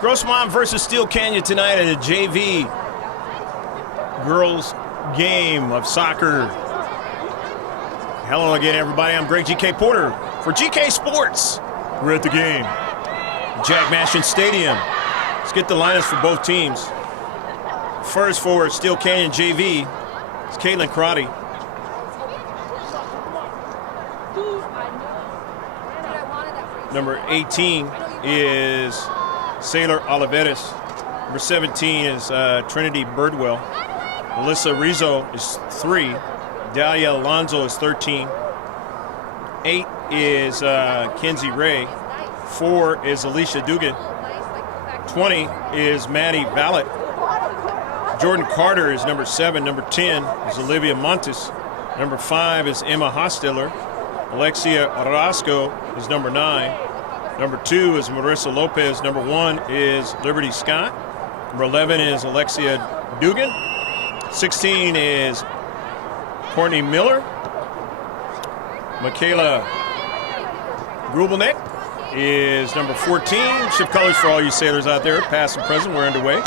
Grossmont versus Steele Canyon tonight at a JV girls game of soccer. Hello again, everybody. I'm Greg GK Porter for GK Sports. We're at the game. Jack Mashin Stadium. Let's get the lineups for both teams. First for Steele Canyon JV, it's Caitlin Crotty. Number 18 is Sailor Oliveras. Number 17 is Trinity Birdwell. Melissa Rizzo is 3. Dalia Alonso is 13. 8 is Kenzie Ray. 4 is Alicia Dugan. 20 is Maddie Vallet. Jordan Carter is number 7. Number 10 is Olivia Montes. Number 5 is Emma Hostiller. Alexia Orozco is number 9. Number 2 is Marissa Lopez. Number 1 is Liberty Scott. Number 11 is Alexia Dugan. 16 is Courtney Miller. Michaela Grubelneck is number 14. Shift colors for all you sailors out there, past and present, we're underway.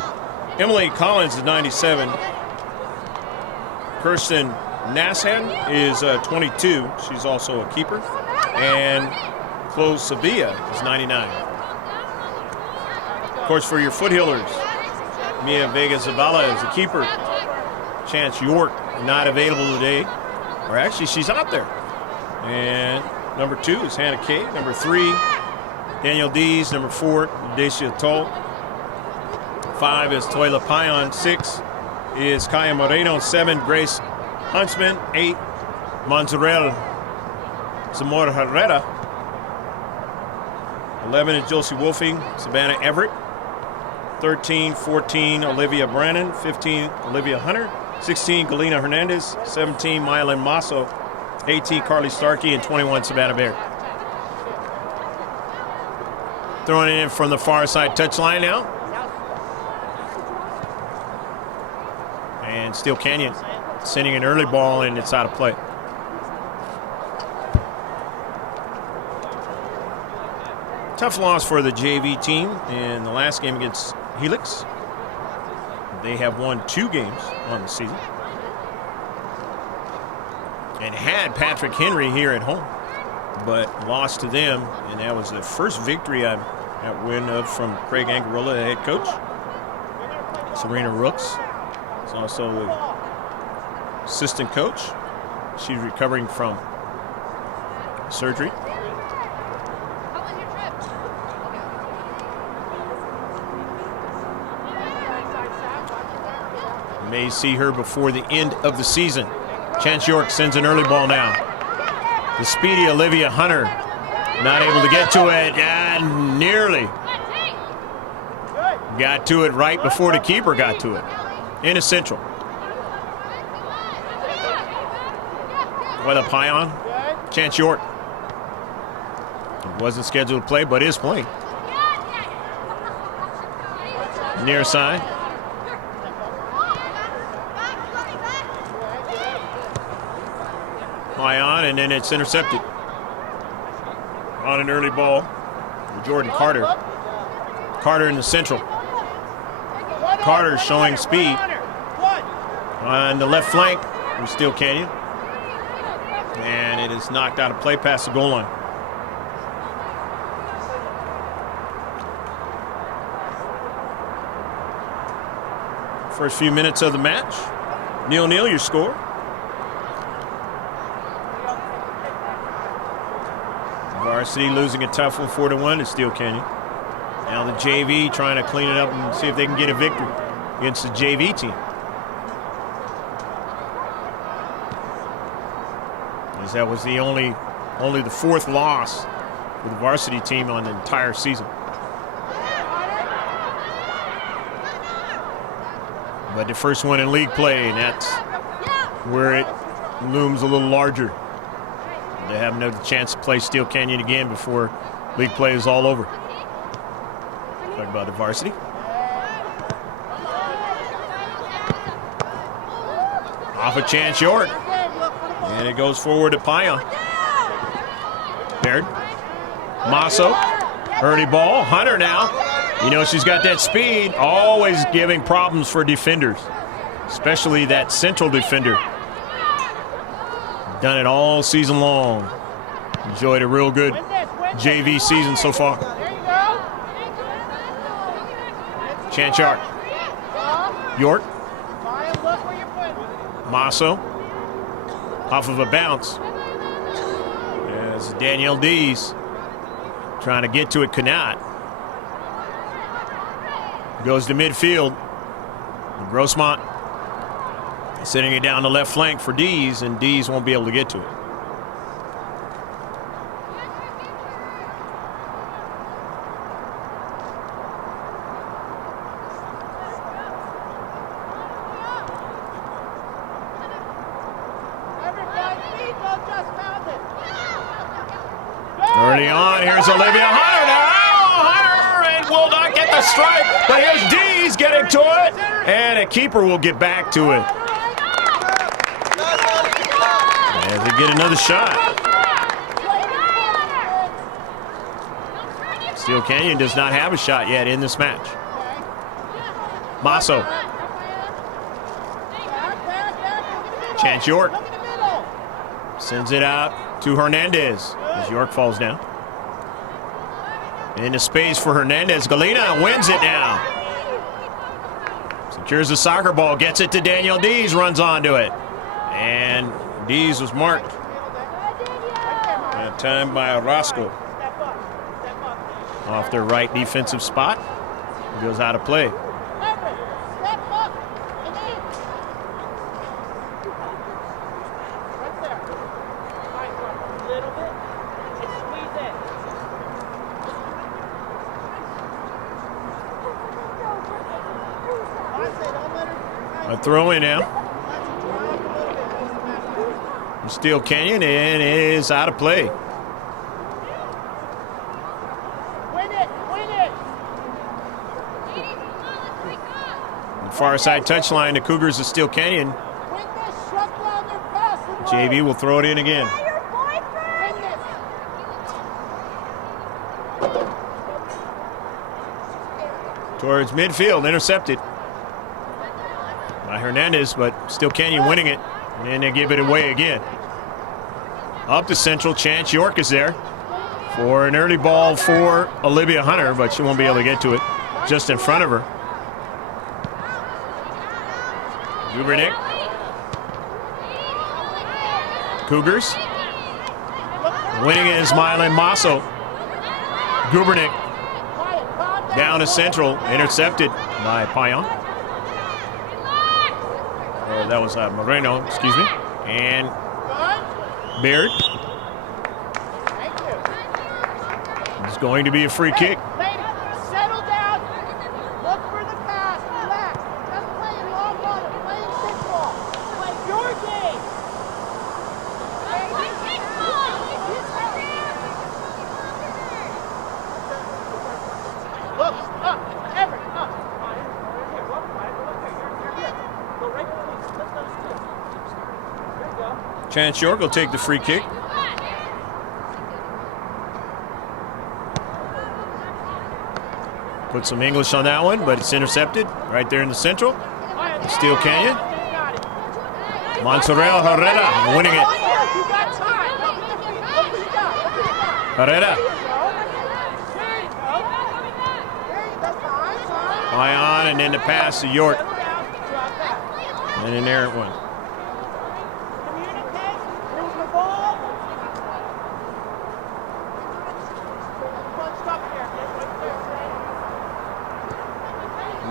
Emily Collins is 97. Kirsten Nashan is 22. She's also a keeper. And Chloe Sevilla is 99. Of course, for your foothillers, Mia Vega Zavala is a keeper. Chance York not available today. Or actually, she's out there. And number 2 is Hannah Kay. Number 3, Daniel Dees. Number 4, Dacia Toll. 5 is Toila Payan. 6 is Kaya Moreno. 7, Grace Huntsman. 8, Monterrey Zamora Herrera. 11 is Josie Wolfing. Savannah Everett. 13, 14, Olivia Brannon. 15, Olivia Hunter. 16, Galena Hernandez. 17, Mylan Masso. 18, Carly Starkey. And 21, Savannah Baird. Throwing it in from the far side touchline now. And Steele Canyon sending an early ball, and it's out of play. Tough loss for the JV team in the last game against Helix. They have won 2 games on the season and had Patrick Henry here at home, but lost to them, and that was the first victory I win of from Craig Angarola, the head coach. Serena Rooks is also the assistant coach. She's recovering from surgery. May see her before the end of the season. Chance York sends an early ball now. The speedy Olivia Hunter not able to get to it, and nearly got to it right before the keeper got to it. Into Central. What a Payan. Chance York. Wasn't scheduled to play, but is playing. Near side. Payan, and then it's intercepted on an early ball for Jordan Carter. Carter in the Central. Carter showing speed on the left flank from Steele Canyon. And it is knocked out of play past the goal line. First few minutes of the match. 0-0 your score. Varsity losing a tough one 4-1 to Steele Canyon. Now the JV trying to clean it up and see if they can get a victory against the JV team. As that was only the 4th loss for the varsity team on the entire season. But the first one in league play, and that's where it looms a little larger. They have another chance to play Steele Canyon again before league play is all over. Talk about the varsity. Off a Chance York. And it goes forward to Payan. Baird. Masso. Early ball. Hunter now. You know, she's got that speed, always giving problems for defenders, especially that central defender. Done it all season long. Enjoyed a real good JV season so far. Chance York. Masso. Off of a bounce. As Danielle Dees trying to get to it, cannot. Goes to midfield. Grossmont sending it down the left flank for Dees, and Dees won't be able to get to it. Early on, here's Olivia Hunter now. Hunter and will not get the strike, but here's Dees getting to it, and a keeper will get back to it. As they get another shot. Steele Canyon does not have a shot yet in this match. Masso. Chance York sends it out to Hernandez as York falls down. Into space for Hernandez. Galena wins it now. Secures the soccer ball, gets it to Danielle Dees, runs onto it. And Dees was marked that time by Orozco. Off their right defensive spot. Goes out of play. A throw in now. Steele Canyon, and it is out of play. The far side touchline, the Cougars of Steele Canyon. JV will throw it in again. Towards midfield, intercepted by Hernandez, but Steele Canyon winning it, and they give it away again. Up to central, Chance York is there for an early ball for Olivia Hunter, but she won't be able to get to it. Just in front of her. Gubernick. Cougars. Winning it is Mylan Masso. Gubernick down to central, intercepted by Payan. Oh, that was Moreno, excuse me. And Beard. It's going to be a free kick. Settle down. Look for the pass. Relax. Just play in long ball. Play in kickball. Play your game. Look up. Everett, up. Look, you're good. Go right to the let's go. There you go. Chance York will take the free kick. Put some English on that one, but it's intercepted right there in the central. Steele Canyon. Montserrat Herrera winning it. Herrera. Payan, and then the pass to York. And in there it went.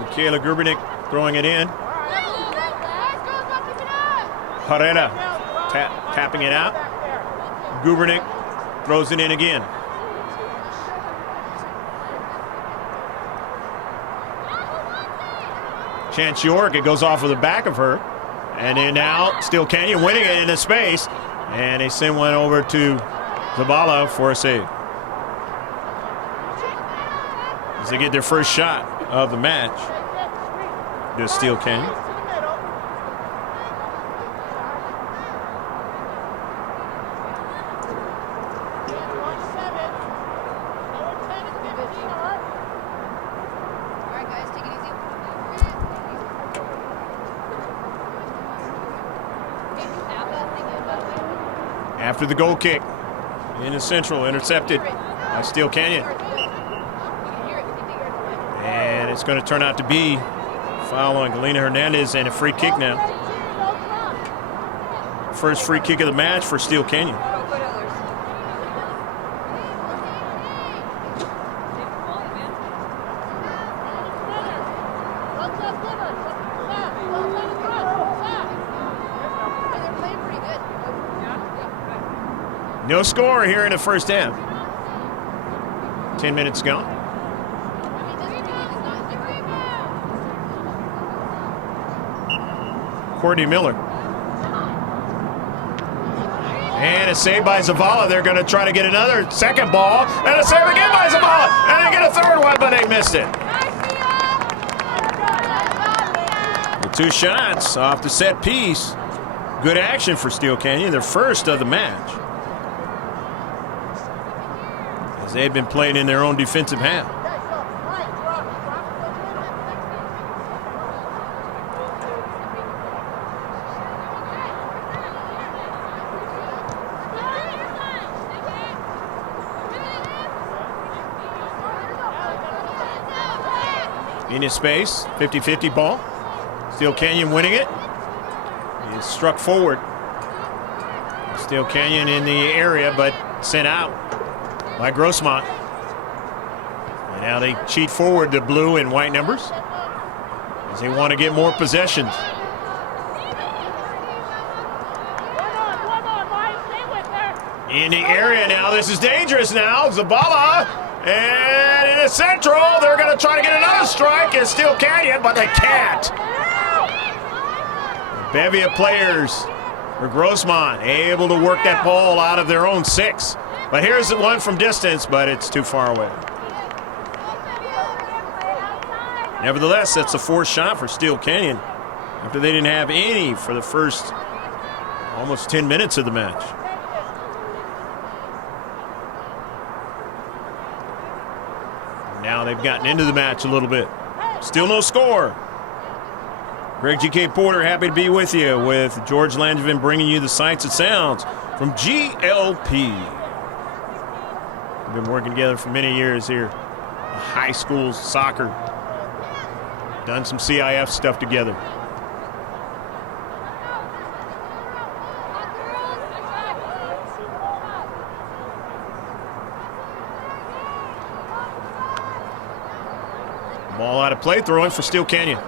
Michaela Gubernick throwing it in. Herrera tapping it out. Gubernick throws it in again. Chance York, it goes off of the back of her. And then now Steele Canyon winning it into space. And they send one over to Zabala for a save. As they get their first shot of the match. The Steele Canyon. after the goal kick. In the central, intercepted by Steele Canyon. And it's going to turn out to be foul on Galena Hernandez and a free kick now. First free kick of the match for Steele Canyon. No score here in the first half. 10 minutes gone. Courtney Miller. And a save by Zavala. They're going to try to get another second ball. And a save again by Zavala. And they get a third one, but they missed it. The 2 shots off the set piece. Good action for Steele Canyon, their first of the match. As they had been playing in their own defensive half. In his space, 50-50 ball. Steele Canyon winning it. It's struck forward. Steele Canyon in the area, but sent out by Grossmont. And now they cheat forward to blue and white numbers as they want to get more possessions. In the area now, this is dangerous now. Zabala, and in the central, they're going to try to get another strike at Steele Canyon, but they can't. Bevy of players for Grossmont, able to work that ball out of their own 6. But here's the one from distance, but it's too far away. Nevertheless, that's a 4th shot for Steele Canyon after they didn't have any for the first almost 10 minutes of the match. Now they've gotten into the match a little bit. Still no score. Greg G.K. Porter, happy to be with you with George Langevin bringing you the sights and sounds from GLP. We've been working together for many years here. High school soccer. Done some CIF stuff together. Ball out of play, throwing for Steele Canyon.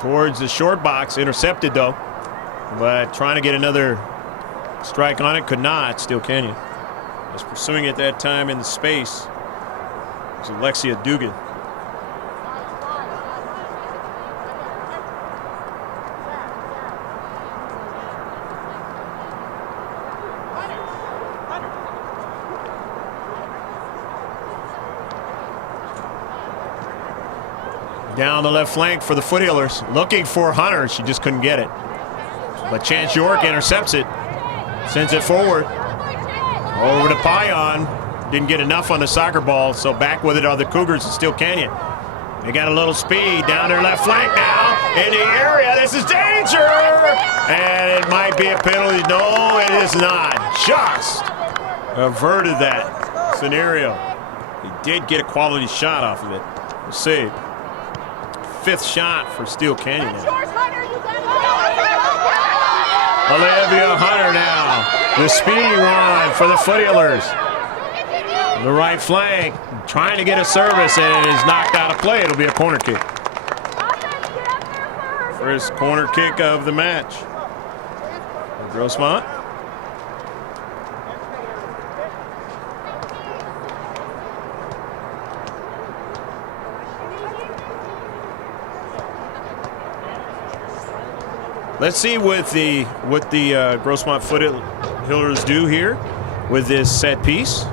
Towards the short box, intercepted though. But trying to get another strike on it, could not. Steele Canyon was pursuing it that time in the space. It was Alexia Dugan. Down the left flank for the Foothillers, looking for Hunter. She just couldn't get it. But Chance York intercepts it, sends it forward. Over to Payan. Didn't get enough on the soccer ball, so back with it are the Cougars in Steele Canyon. They got a little speed down their left flank now. In the area, this is danger! And it might be a penalty. No, it is not. Just averted that scenario. He did get a quality shot off of it. A save. 5th shot for Steele Canyon now. Olivia Hunter now. The speedy run for the Foothillers. The right flank, trying to get a service, and it is knocked out of play. It'll be a corner kick. First corner kick of the match. Grossmont. Let's see what the Grossmont Foothillers do here with this set piece.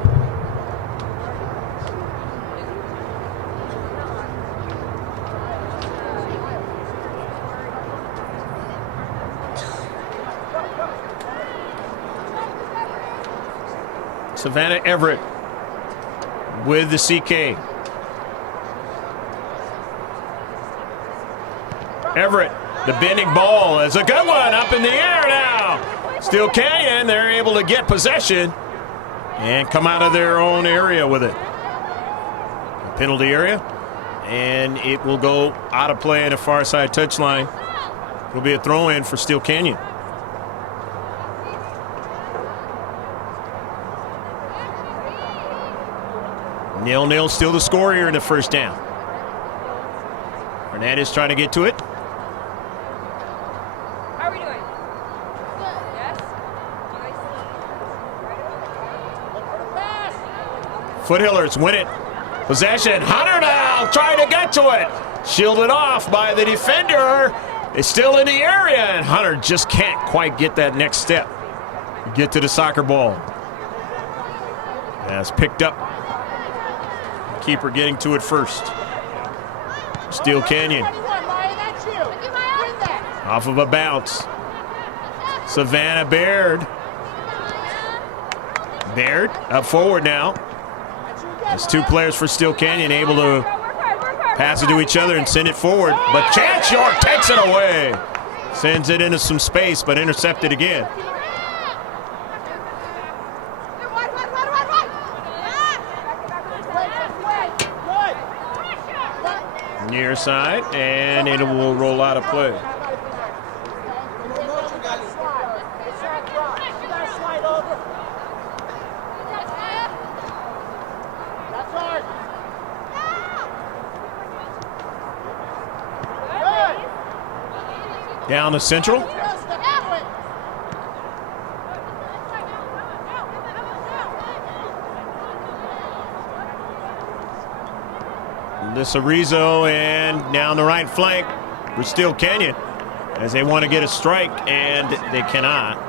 Savannah Everett with the CK. Everett, the bending ball is a good one up in the air now. Steele Canyon, they're able to get possession and come out of their own area with it. Penalty area, and it will go out of play in the far side touchline. It'll be a throw-in for Steele Canyon. Nil-nil, still the score here in the first down. Hernandez trying to get to it. How are we doing? Good. Yes? Foothillers win it. Possession. Hunter now trying to get to it. Shielded off by the defender. It's still in the area, and Hunter just can't quite get that next step. Get to the soccer ball. That's picked up. Keeper getting to it first. Steele Canyon. Off of a bounce. Savannah Baird. Baird up forward now. There's two players for Steele Canyon able to pass it to each other and send it forward. But Chance York takes it away. Sends it into some space, but intercepted again. Near side, and it will roll out of play. Down the central. Rizzo, and down the right flank for Steele Canyon as they want to get a strike, and they cannot.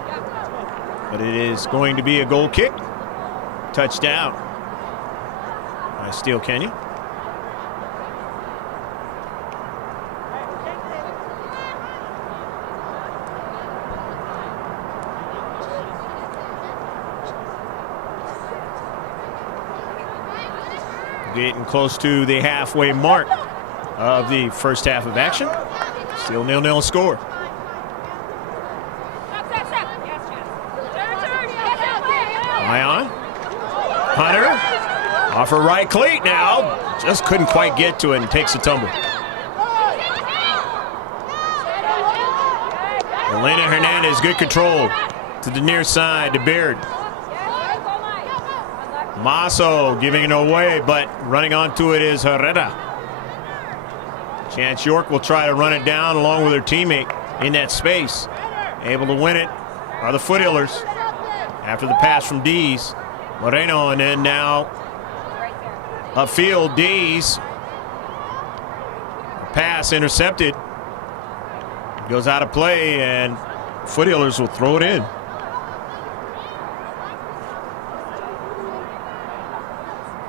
But it is going to be a goal kick. Touchdown by Steele Canyon. Getting close to the halfway mark of the first half of action. Still 0-0 score. Ion. Hunter. Off her right cleat now. Just couldn't quite get to it and takes a tumble. Elena Hernandez, good control. To the near side to Baird. Masso giving it away, but running onto it is Herrera. Chance York will try to run it down along with her teammate in that space. Able to win it are the Foothillers after the pass from Dees. Moreno, and then now upfield, Dees. Pass intercepted. Goes out of play, and Foothillers will throw it in.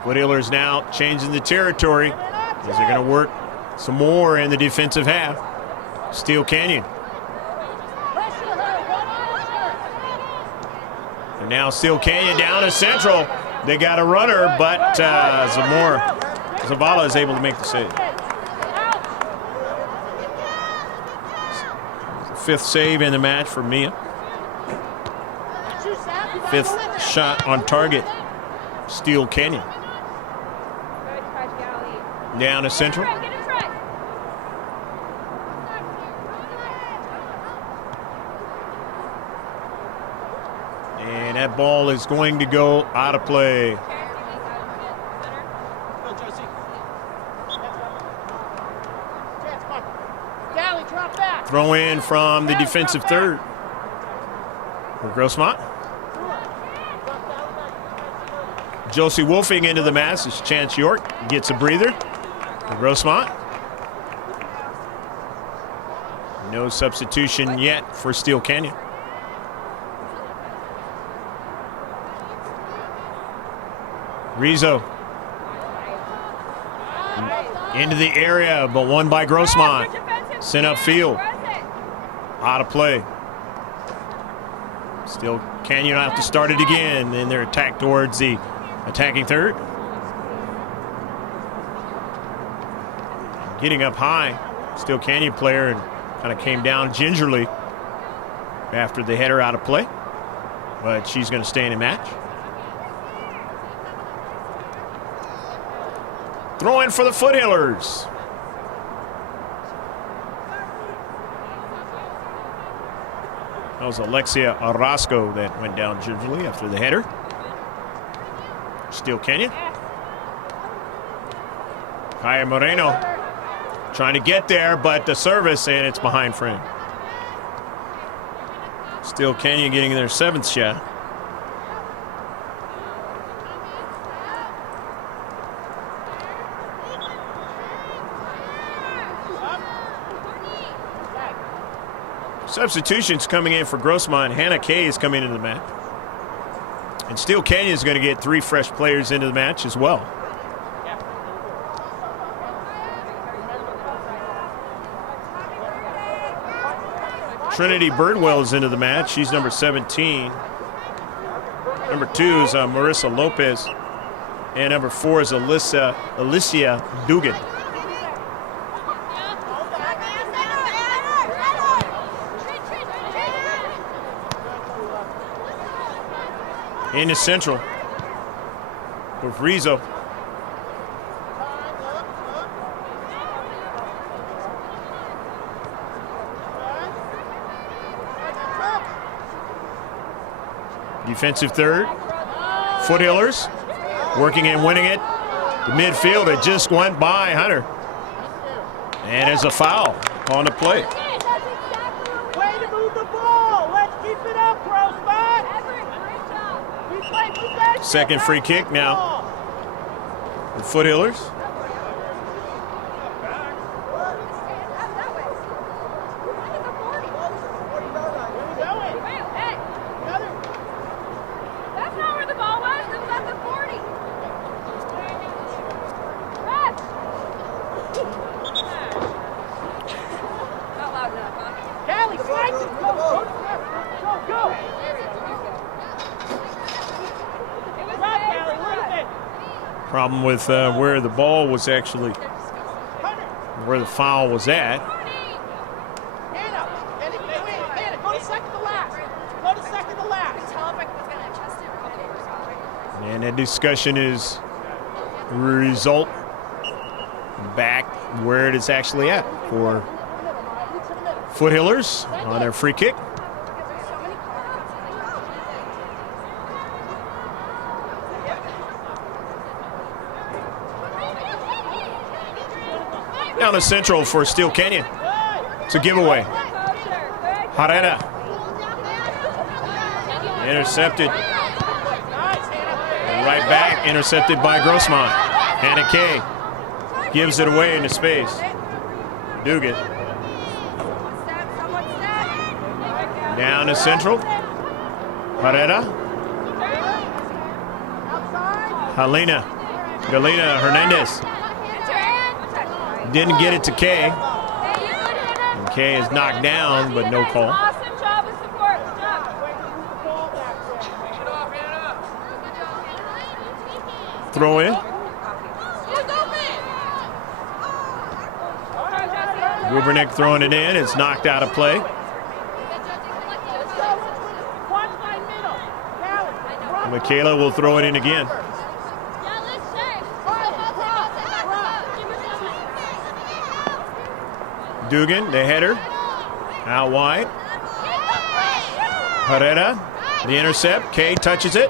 Foothillers now changing the territory as they're going to work some more in the defensive half. Steele Canyon. And now Steele Canyon down to central. They got a runner, but Zavala is able to make the save. Fifth save in the match for Mia. Fifth shot on target, Steele Canyon. Down to central. And that ball is going to go out of play. Throw in from the defensive third for Grossmont. Josie Wolfing into the mass as Chance York gets a breather. Grossmont. No substitution yet for Steele Canyon. Rizzo. Into the area, but won by Grossmont. Sent upfield. Out of play. Steele Canyon have to start it again in their attack towards the attacking third. Getting up high, Steele Canyon player, and kind of came down gingerly after they had her out of play. But she's going to stay in the match. Throw in for the Foothillers. That was Alexia Orozco that went down gingerly after the header. Steele Canyon. Kaya Moreno trying to get there, but the service, and it's behind frame. Steele Canyon getting their 7th shot. Substitutions coming in for Grossmont. Hannah Kay is coming into the match. And Steele Canyon is going to get 3 fresh players into the match as well. Trinity Birdwell is into the match. She's number 17. Number 2 is Marissa Lopez. And number 4 is Alicia Dugan. Into central with Rizzo. Defensive third. Foothillers working and winning it. The midfield, it just went by Hunter. And it's a foul on the play. Way to move the ball. Let's keep it up, Grossmont. Second free kick now. The Foothillers. That's not where the ball was. It was at the 40. Not loud enough, huh? Callie, fight it. Go, go, go. Problem with where the ball was actually, where the foul was at. Hannah, go to second to last. Go to second to last. And that discussion is result back where it is actually at for Foothillers on their free kick. Down to central for Steele Canyon. It's a giveaway. Herrera. Intercepted. Right back, intercepted by Grossmont. Hannah Kay gives it away into space. Dugan. Down to central. Herrera. Galena Hernandez. Didn't get it to Kay. And Kay is knocked down, but no call. Awesome job of support. Good job. Throw in. Rubernick throwing it in. It's knocked out of play. Michaela will throw it in again. Dugan, the header, out wide. Herrera, the intercept. Kay touches it.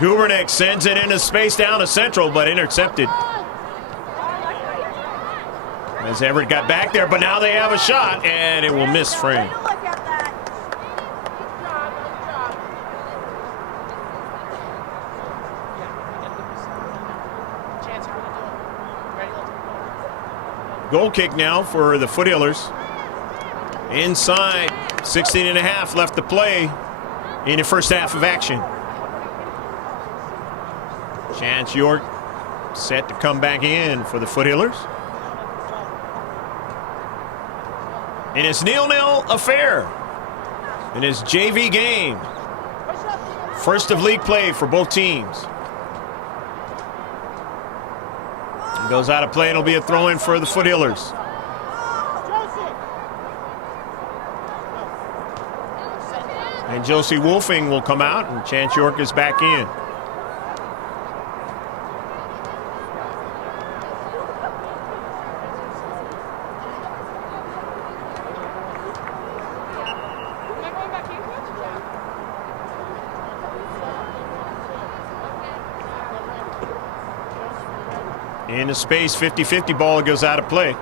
Gubernick sends it into space down to central, but intercepted. As Everett got back there, but now they have a shot, and it will miss frame. Goal kick now for the Foothillers. Inside, 16 and a half left to play in the first half of action. Chance York set to come back in for the Foothillers. And it's 0-0 affair in this JV game. First of league play for both teams. Goes out of play, and it'll be a throw-in for the Foothillers. And Josie Wolfing will come out, and Chance York is back in. In the space, 50-50 ball goes out of play.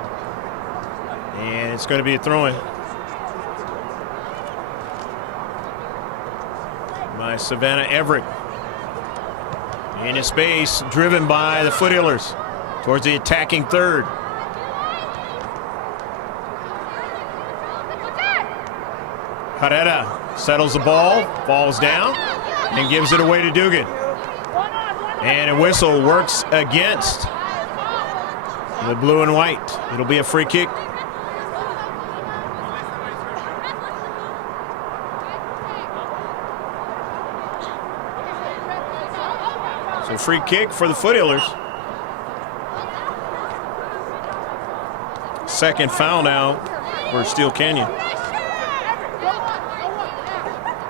And it's going to be a throw-in by Savannah Everett. In the space, driven by the Foothillers towards the attacking third. Herrera settles the ball, falls down, and gives it away to Dugan. And a whistle works against the blue and white. It'll be a free kick. So free kick for the Foothillers. Second foul now for Steele Canyon.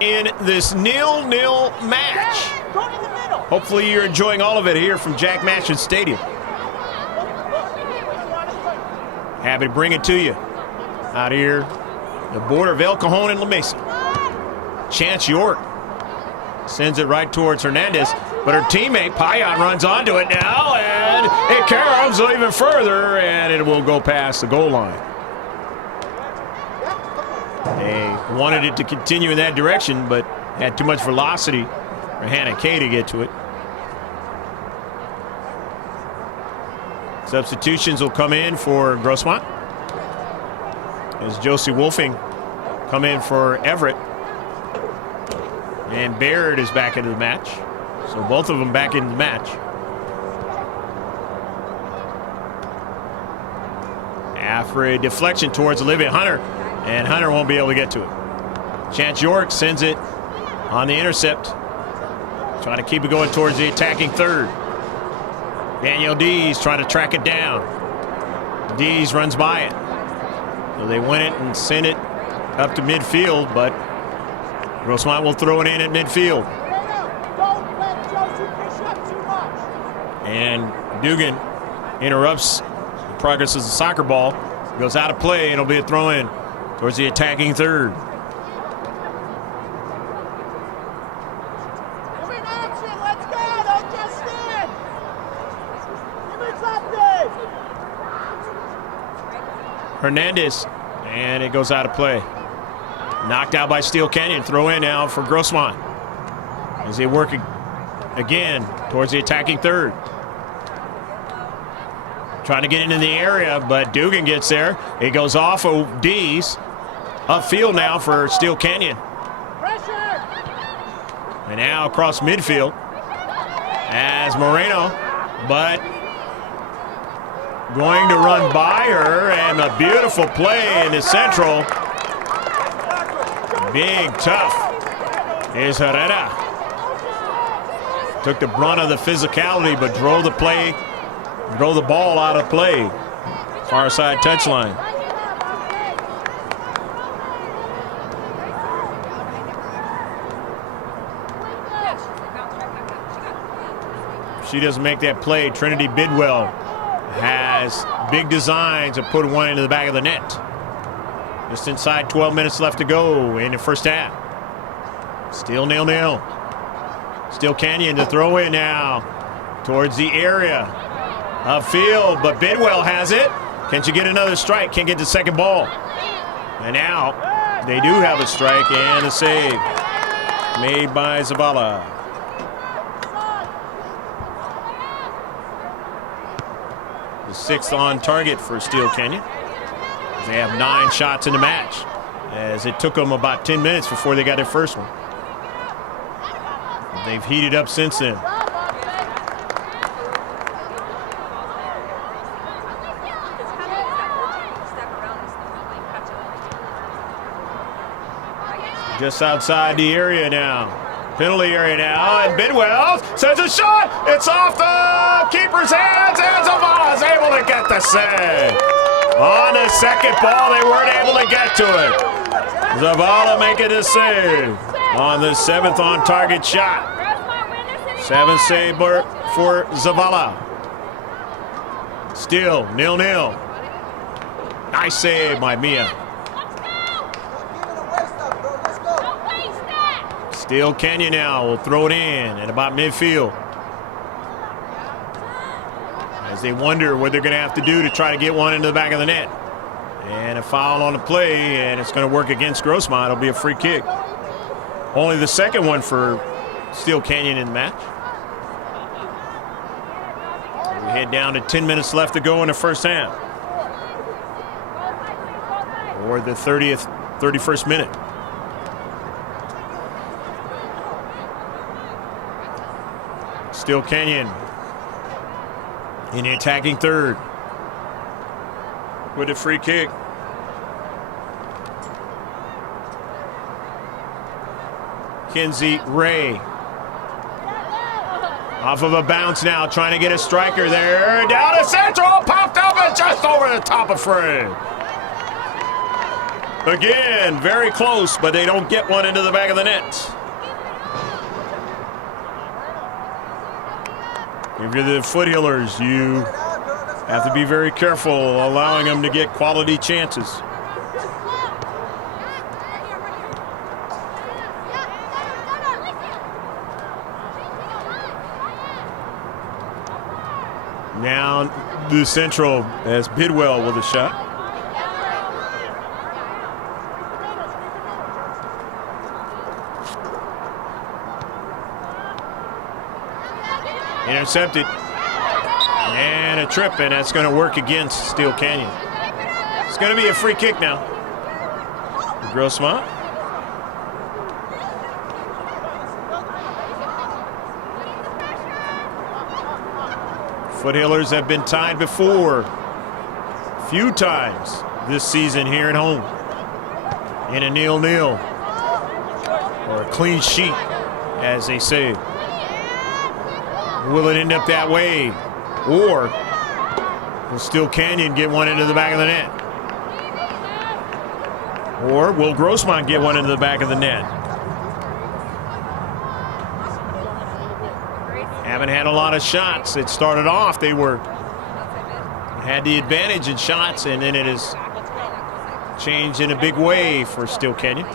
In this 0-0 match. Hopefully you're enjoying all of it here from Jack Matchett Stadium. Happy to bring it to you out here, the border of El Cajon and La Mesa. Chance York sends it right towards Hernandez, but her teammate Payan runs onto it now, and it caroms even further, and it will go past the goal line. They wanted it to continue in that direction, but had too much velocity for Hannah Kay to get to it. Substitutions will come in for Grossmont as Josie Wolfing come in for Everett. And Baird is back into the match. So both of them back in the match. After a deflection towards Olivia Hunter, and Hunter won't be able to get to it. Chance York sends it on the intercept, trying to keep it going towards the attacking third. Danielle Dees trying to track it down. Dees runs by it. So they win it and send it up to midfield, but Grossmont will throw it in at midfield. And Dugan interrupts the progress of the soccer ball. Goes out of play, and it'll be a throw in towards the attacking third. Hernandez, and it goes out of play. Knocked out by Steele Canyon. Throw in now for Grossmont as they work again towards the attacking third. Trying to get into the area, but Dugan gets there. It goes off of Dees. Upfield now for Steele Canyon. And now across midfield as Moreno, but going to run by her, and a beautiful play in the central. Big tough is Herrera. Took the brunt of the physicality, but drove the ball out of play. Far side touchline. If she doesn't make that play, Trinity Bidwell has big designs of putting one into the back of the net. Just inside 12 minutes left to go in the first half. Still 0-0. Steele Canyon to throw in now towards the area. Upfield, but Bidwell has it. Can she get another strike? Can't get the second ball. And now they do have a strike and a save made by Zavala. The sixth on target for Steele Canyon. They have 9 shots in the match, as it took them about 10 minutes before they got their first one. They've heated up since then. Just outside the area now. Penalty area now, and Bidwell sends a shot. It's off the keeper's hands, and Zavala is able to get the save. On the second ball, they weren't able to get to it. Zavala making the save. on the 7th on target shot. Grossmont win this anymore. 7 save for Zavala. Steele, 0-0. Nice save by Mia. Let's go. Don't waste that. Steele Canyon now will throw it in at about midfield. As they wonder what they're going to have to do to try to get one into the back of the net. And a foul on the play, and it's going to work against Grossmont. It'll be a free kick. Only the second one for Steele Canyon in the match. We head down to 10 minutes left to go in the first half. Or the 31st minute. Steele Canyon in the attacking third with a free kick. Kinsey Ray off of a bounce now, trying to get a striker there. Down to central, popped up and just over the top of Fred. Again, very close, but they don't get one into the back of the net. If you're the Foothillers, you have to be very careful allowing them to get quality chances. Now the central as Bidwell with a shot. Intercepted. And a trip, and that's going to work against Steele Canyon. It's going to be a free kick now. Grossmont. Foothillers have been tied before. A few times this season here at home. In a 0-0. Or a clean sheet, as they say. Will it end up that way? Or will Steele Canyon get one into the back of the net? Or will Grossmont get one into the back of the net? Haven't had a lot of shots. It started off, they had the advantage in shots, and then it has changed in a big way for Steele Canyon.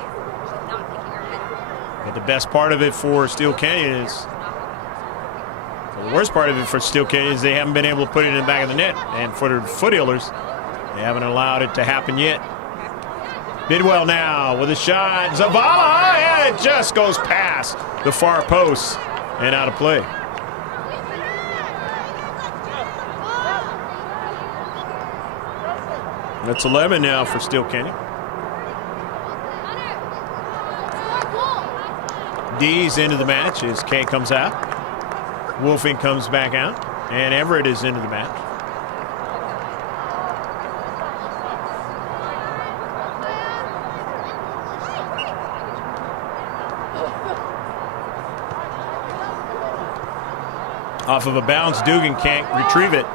But the best part of it for Steele Canyon is, the worst part of it for Steele Canyon is they haven't been able to put it in the back of the net. And for the Foothillers, they haven't allowed it to happen yet. Bidwell now with a shot. Zavala, and it just goes past the far post and out of play. That's 11 now for Steele Canyon. D's into the match as Kay comes out. Wolfing comes back out, and Everett is into the match. Off of a bounce, Dugan can't retrieve it.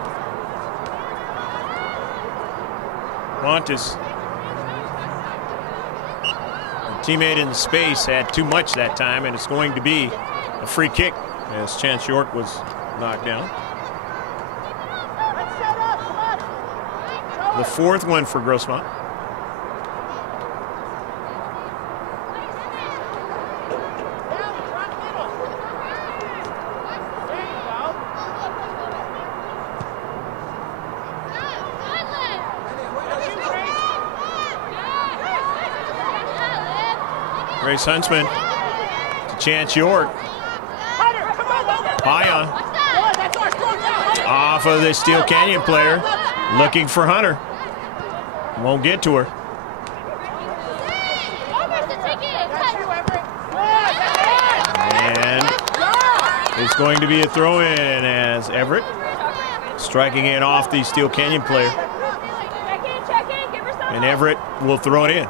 Montes, teammate in space, had too much that time, and it's going to be a free kick as Chance York was knocked down. The fourth one for Grossmont. Grace Huntsman to Chance York. High on. Off of the Steele Canyon player. Looking for Hunter. Won't get to her. And it's going to be a throw in as Everett striking it off the Steele Canyon player. And Everett will throw it in.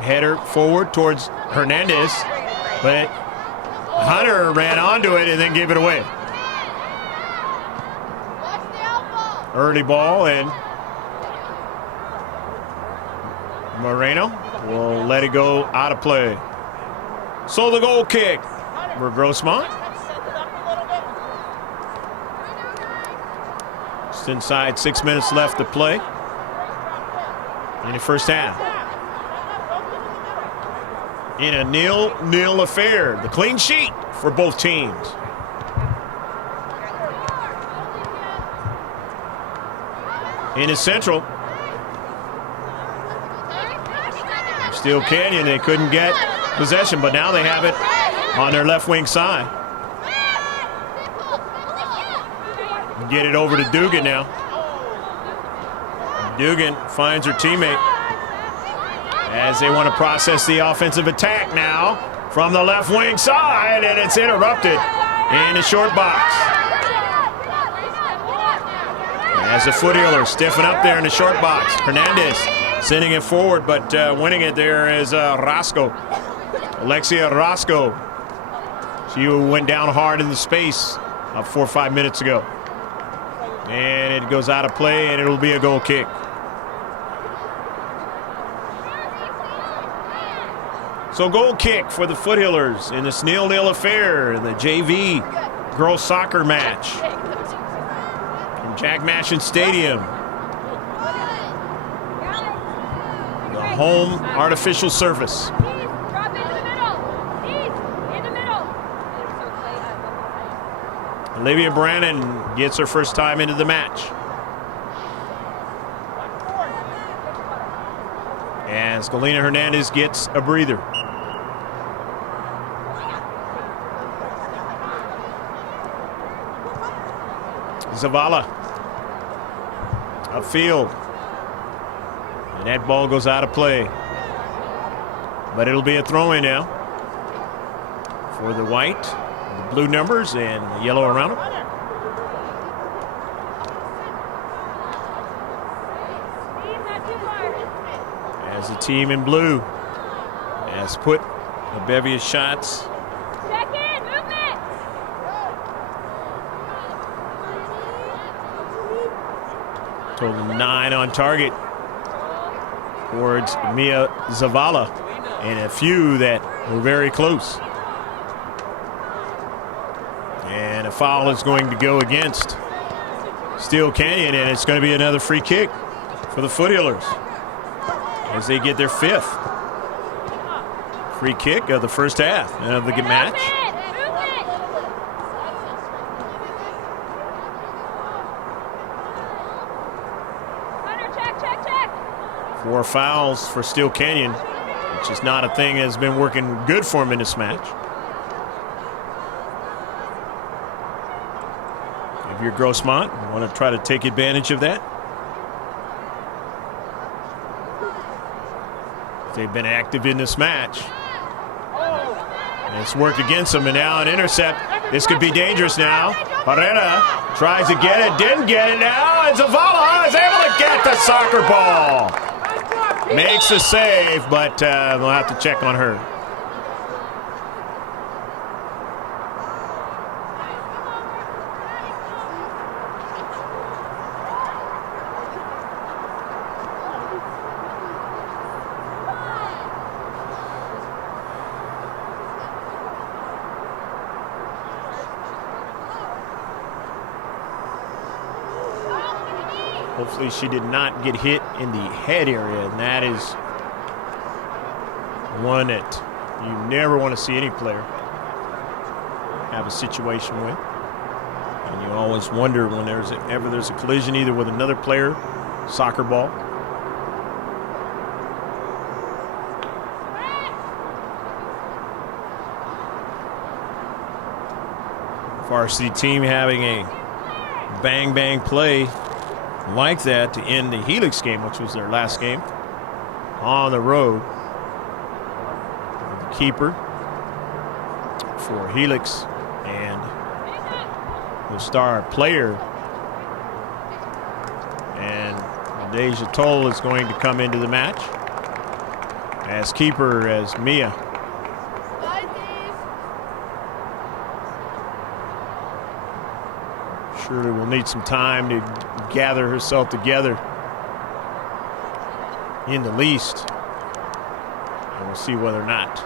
Header forward towards Hernandez, but Hunter ran onto it and then gave it away. Early ball, and Moreno will let it go out of play. So the goal kick for Grossmont. Just inside 6 minutes left to play in the first half. In a 0-0 affair. The clean sheet for both teams. In the central. Steele Canyon, they couldn't get possession, but now they have it on their left wing side. Get it over to Dugan now. Dugan finds her teammate as they want to process the offensive attack now from the left wing side, and it's interrupted in the short box. As the foot healers stiffen up there in the short box. Hernandez sending it forward, but winning it there is Roscoe. Alexia Roscoe. She went down hard in the space 4 or 5 minutes ago. And it goes out of play, and it'll be a goal kick. So goal kick for the Foothillers in this 0-0 affair, the JV girls soccer match from Jack Mashin Stadium. The home artificial surface. Olivia Brannon gets her first time into the match. And Scalina Hernandez gets a breather. Zavala upfield. And that ball goes out of play. But it'll be a throw-in now for the white, the blue numbers, and the yellow around them. As the team in blue has put a bevy of shots. Total 9 on target towards Mia Zavala, and a few that were very close. And a foul is going to go against Steele Canyon, and it's going to be another free kick for the Foothillers as they get their 5th free kick of the first half of the match. 4 fouls for Steele Canyon, which is not a thing that's been working good for him in this match. If you're Grossmont, you want to try to take advantage of that. They've been active in this match. And it's worked against them, and now an intercept. This could be dangerous now. Herrera tries to get it, didn't get it now, and Zavala is able to get the soccer ball. Makes a save, but we'll have to check on her. Hopefully she did not get hit in the head area, and that is one that you never want to see any player have a situation with. And you always wonder when there's a collision either with another player, soccer ball. Varsity team having a bang play like that to end the Helix game, which was their last game on the road. The keeper for Helix and the star player, and Deja Toll is going to come into the match as keeper as Mia. Surely will need some time to gather herself together in the least. we'll see whether or not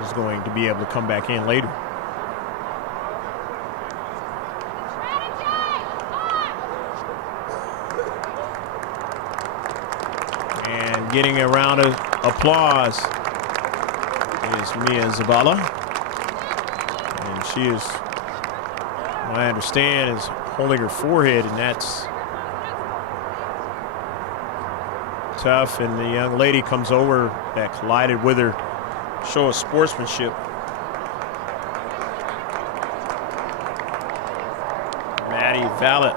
he's going to be able to come back in later. And getting a round of applause is Mia Zavala. And she is, what I understand, is holding her forehead, and that's tough. And the young lady comes over that collided with her, show of sportsmanship. Maddie Vallet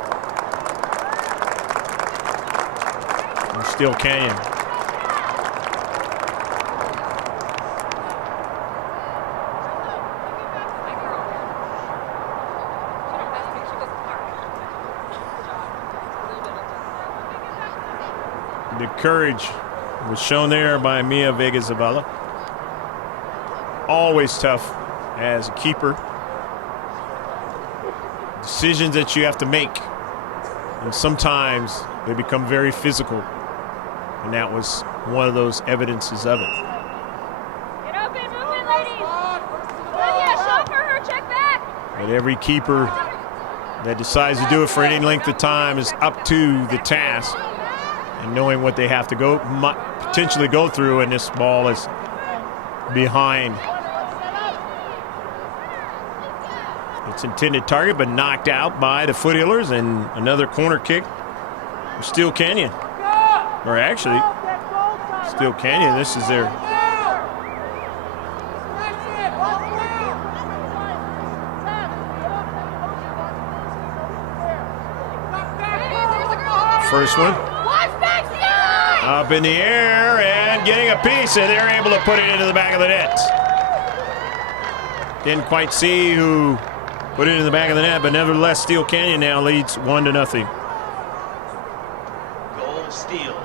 from Steele Canyon. The courage was shown there by Mia Vega Zavala. Always tough as a keeper. Decisions that you have to make, and sometimes they become very physical, and that was one of those evidences of it. Get open, move it, ladies. Olivia, show for her, check back. But every keeper that decides to do it for any length of time is up to the task, and knowing what they have to potentially go through, and this ball is behind its intended target, but knocked out by the Foothillers, and another corner kick for Steele Canyon. Or actually, Steele Canyon, this is their first one. Up in the air and getting a piece, and they're able to put it into the back of the net. Didn't quite see who put it in the back of the net, but nevertheless, Steele Canyon now leads 1-0. Goal, Steele.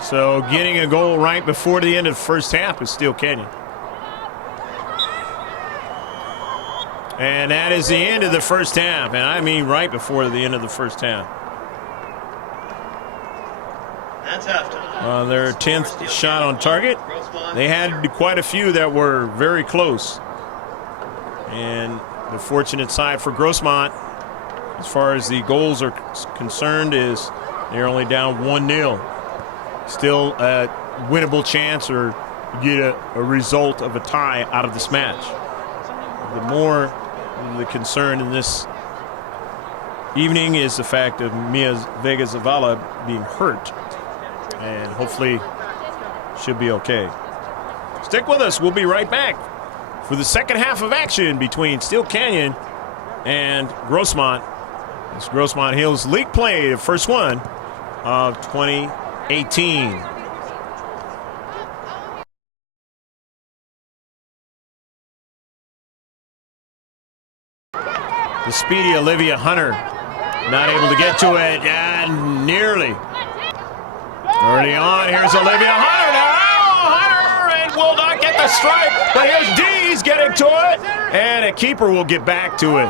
So getting a goal right before the end of the first half is Steele Canyon. And that is the end of the first half, and I mean right before the end of the first half. That's halftime. On their 10th shot on target. They had quite a few that were very close. And the fortunate side for Grossmont, as far as the goals are concerned, is they're only down 1-0. Still a winnable chance, or get a result of a tie out of this match. The more the concern in this evening is the fact of Mia Vega Zavala being hurt, and hopefully she'll be okay. Stick with us. We'll be right back for the second half of action between Steele Canyon and Grossmont. It's Grossmont Hills League play, the first one of 2018. The speedy Olivia Hunter not able to get to it, and nearly. Early on, here's Olivia Hunter now. Hunter, and will not get the strike, but here's Dees getting to it, and a keeper will get back to it.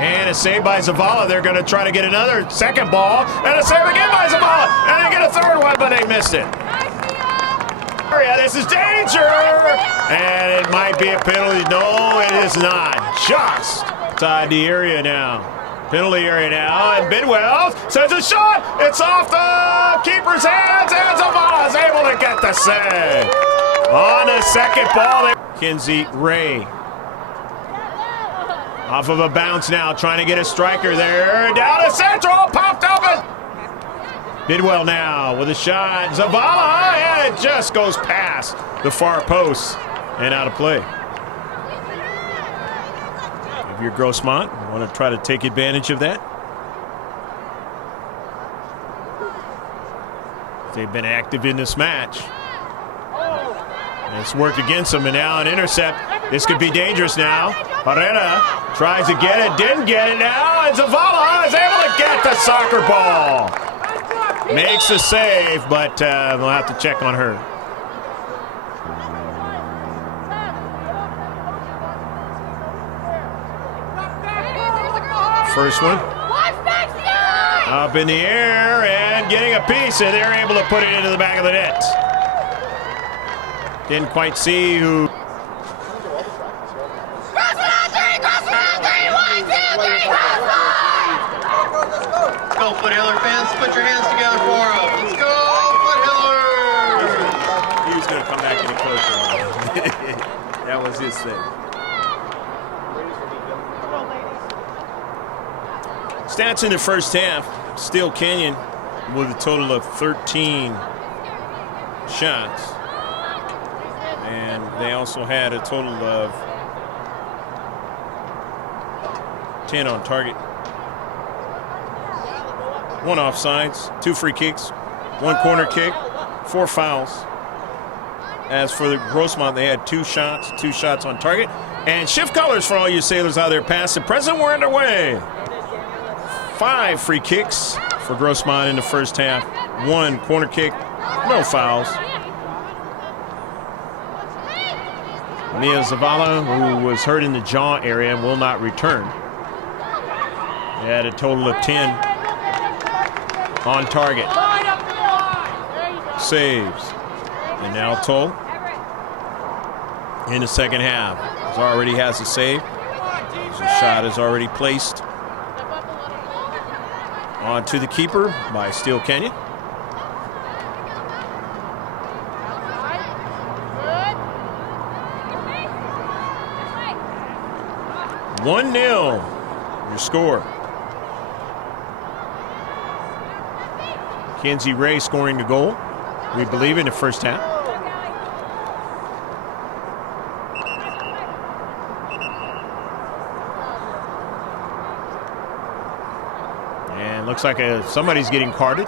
And a save by Zavala. They're going to try to get another second ball, and a save again by Zavala, and they get a third one, but they missed it. This is danger, and it might be a penalty. No, it is not. Just inside the area now. Penalty area now, and Bidwell sends a shot. It's off the keeper's hands, and Zavala is able to get the save. On the second ball, Kinsey Ray. Off of a bounce now, trying to get a striker there. Down to central, popped open. Bidwell now with a shot. Zavala, and it just goes past the far post and out of play. If you're Grossmont, you want to try to take advantage of that. They've been active in this match. It's worked against him, and now an intercept. This could be dangerous now. Herrera tries to get it, didn't get it now, and Zavala is able to get the soccer ball. Makes the save, but we'll have to check on her. First one. Up in the air and getting a piece, and they're able to put it into the back of the net. Didn't quite see who. Go, Foothiller fans. Put your hands together for him. Let's go, Foothillers! He was going to come back any closer. That was his thing. Stats in the first half. Steele Canyon with a total of 13 shots. And they also had a total of 10 on target. 1 offsides, 2 free kicks, 1 corner kick, 4 fouls. As for the Grossmont, they had 2 shots on target. And shift colors for all you sailors out there past the present. We're underway. 5 free kicks for Grossmont in the first half. 1 corner kick, no fouls. Mia Zavala, who was hurt in the jaw area, will not return. They had a total of 10 on target. Saves. And now Toll in the second half. Already has a save. The shot is already placed onto the keeper by Steele Canyon. Good. 1-0, your score. Kenzie Ray scoring the goal, we believe, in the first half. And looks like somebody's getting carded.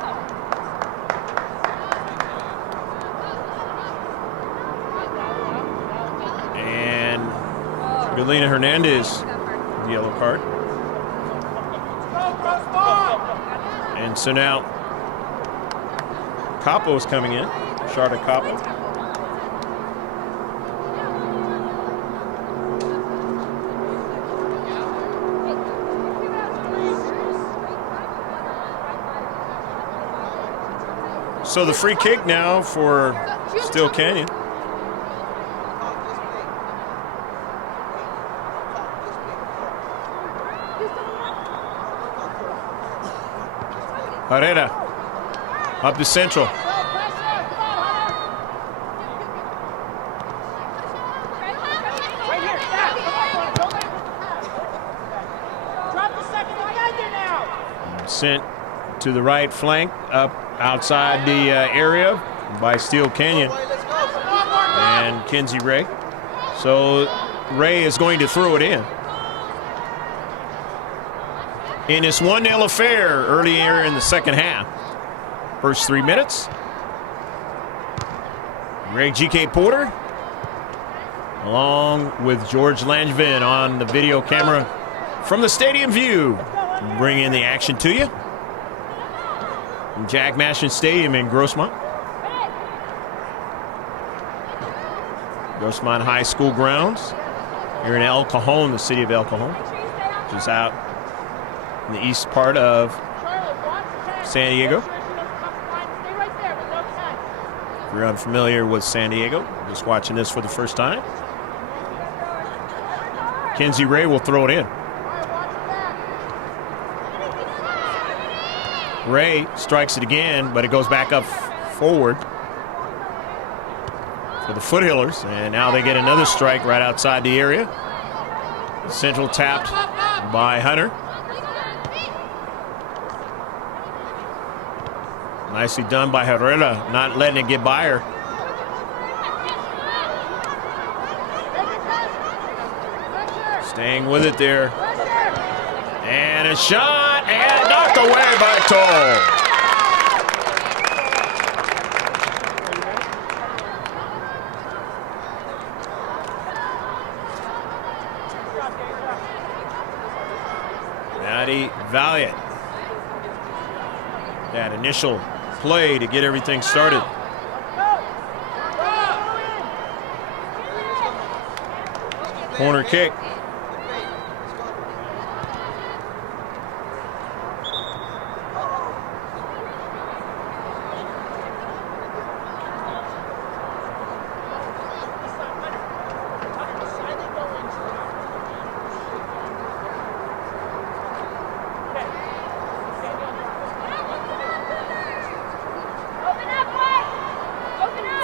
And Galena Hernandez, the yellow card. And so now Capo is coming in. Sharda Capo. So the free kick now for Steele Canyon. Herrera up to central. Sent to the right flank, up outside the area by Steele Canyon and Kenzie Ray. So Ray is going to throw it in. In this 1-0 affair earlier in the second half. First 3 minutes. Greg G.K. Porter along with George Langevin on the video camera from the stadium view. Bring in the action to you from Jack Mashin Stadium in Grossmont. Grossmont High School grounds here in El Cajon, the city of El Cajon, which is out in the east part of San Diego. If you're unfamiliar with San Diego, just watching this for the first time, Kenzie Ray will throw it in. Ray strikes it again, but it goes back up forward for the Foothillers, and now they get another strike right outside the area. Central tapped by Hunter. Nicely done by Herrera, not letting it get by her. Staying with it there. And a shot, and knocked away by Toll. Valiant. That initial play to get everything started. Corner kick.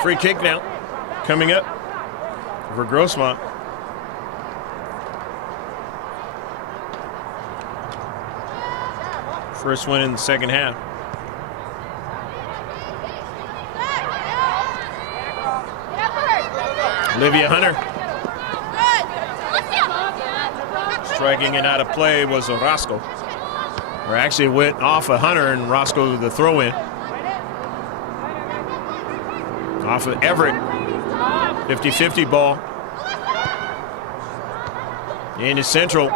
Free kick now, coming up for Grossmont. First one in the second half. Olivia Hunter. Striking it out of play was Roscoe. Or actually it went off of Hunter and Roscoe the throw in. Off of Everett. 50-50 ball. Into Central.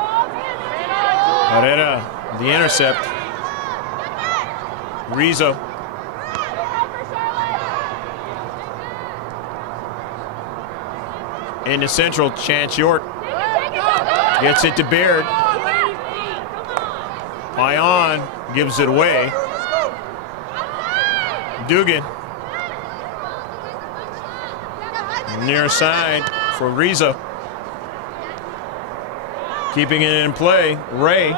Herrera, the intercept. Rizzo. Into Central, Chance York. Gets it to Baird. Payan gives it away. Dugan. Near side for Rizzo. Keeping it in play, Ray.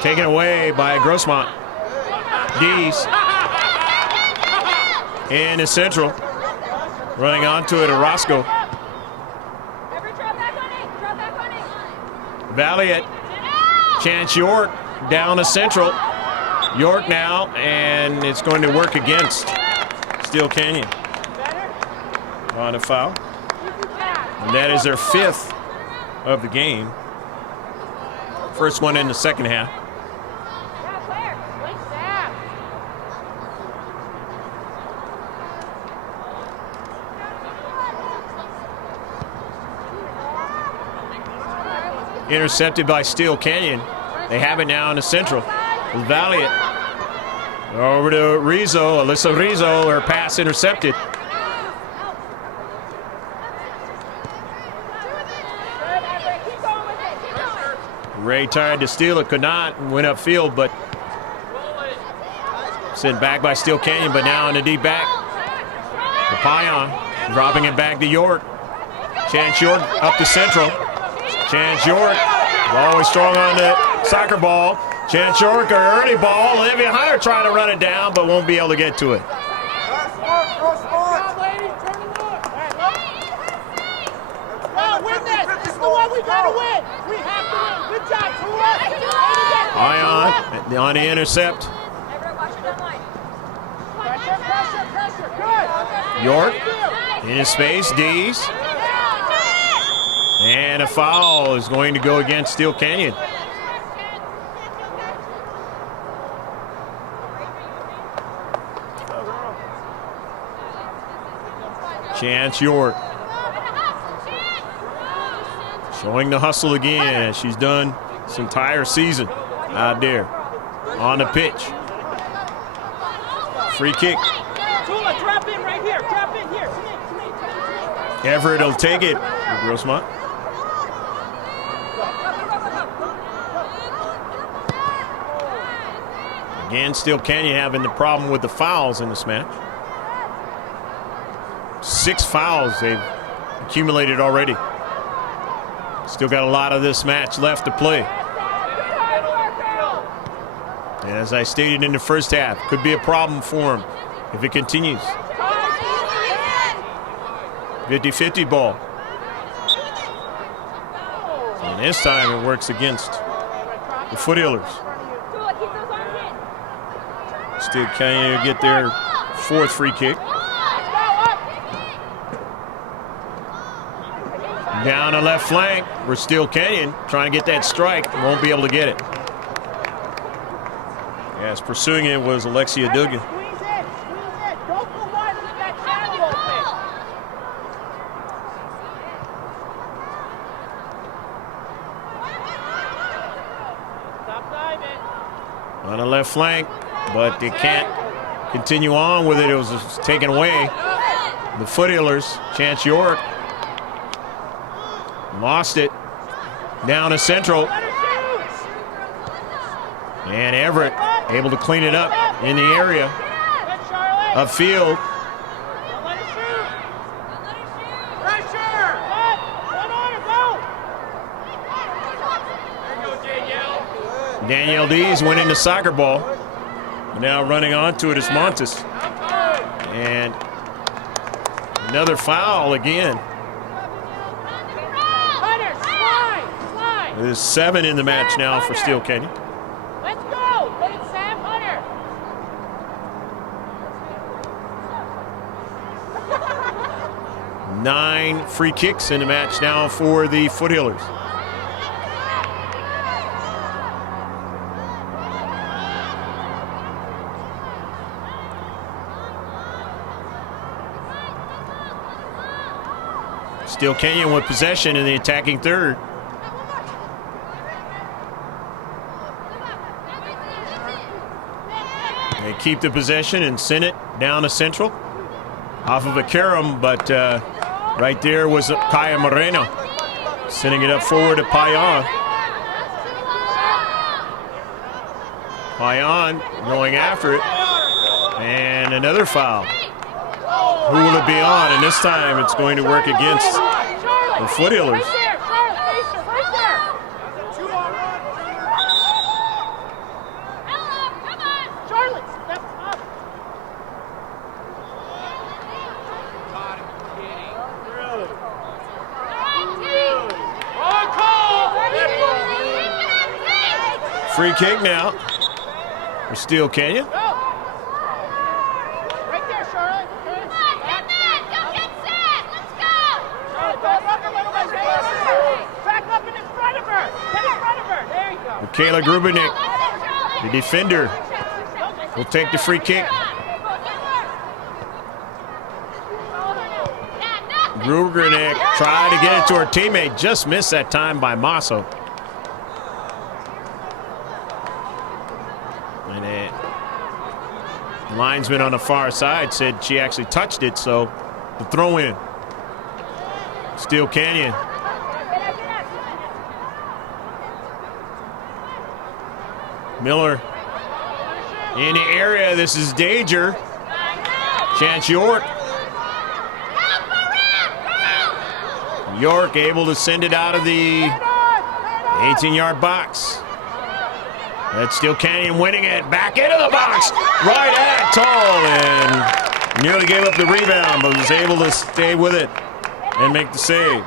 Taken away by Grossmont. Dees. Into Central. Running onto it, Roscoe. Valiant. Chance York down to Central. York now, and it's going to work against Steele Canyon. On a foul. And that is their 5th of the game. First one in the second half. Intercepted by Steele Canyon. They have it now in the Central. Valiant. Over to Rizzo. Alyssa Rizzo, her pass intercepted. Ray tried to steal it, could not, and went upfield, but sent back by Steele Canyon, but now in the deep back. The Payan dropping it back to York. Chance York up to Central. Chance York, always strong on the soccer ball. Chance York, her early ball. Olivia Hunter trying to run it down, but won't be able to get to it. We gotta win. We have to win. Good job, Tua. Ion on the intercept. Pressure. Good. York in his space. Dees. And a foul is going to go against Steele Canyon. Chance York. Showing the hustle again, as she's done this entire season out there on the pitch. Free kick. Tula, drop in right here. Drop in here. Everett will take it for Grossmont. Again, Steele Canyon having the problem with the fouls in this match. 6 fouls they've accumulated already. Still got a lot of this match left to play. And as I stated in the first half, could be a problem for him if it continues. 50-50 ball. And this time it works against the Foothillers. Steele Canyon will get their 4th free kick. Down the left flank, we're Steele Canyon trying to get that strike. Won't be able to get it. Yes, pursuing it was Alexia Dugan. Squeeze in. Don't go wide with that channel open. Stop on the left flank, but they can't continue on with it. It was taken away. The foothillers, Chance York, lost it. Down to central. And Everett able to clean it up in the area. Upfield. Danielle Dees went into soccer ball. Now running onto it is Montes. And another foul again. There's 7 in the match now for Steele Canyon. Let's go! Get it, Sam Hunter! 9 free kicks in the match now for the Foothillers. Steele Canyon with possession in the attacking third. They keep the possession and send it down to central. Off of a carom, but right there was Kaya Moreno. Sending it up forward to Payan. Payan going after it. And another foul. Who will it be on? And this time it's going to work against the Foothillers. Free kick now for Steele Canyon. Right there, Charlotte. Go get set. Let's go. Charlotte, back up a little bit. Back up and in front of her. Get in front of her. There you go. Michaela Grubenik, the defender, will take the free kick. Grubenik tried to get it to her teammate, just missed that time by Masso. And the linesman on the far side said she actually touched it, so the throw in. Steele Canyon. Miller in the area. This is danger. Chance York. York able to send it out of the 18-yard box. That's Steele Canyon winning it. Back into the box. Right at Toll. And nearly gave up the rebound, but was able to stay with it and make the save.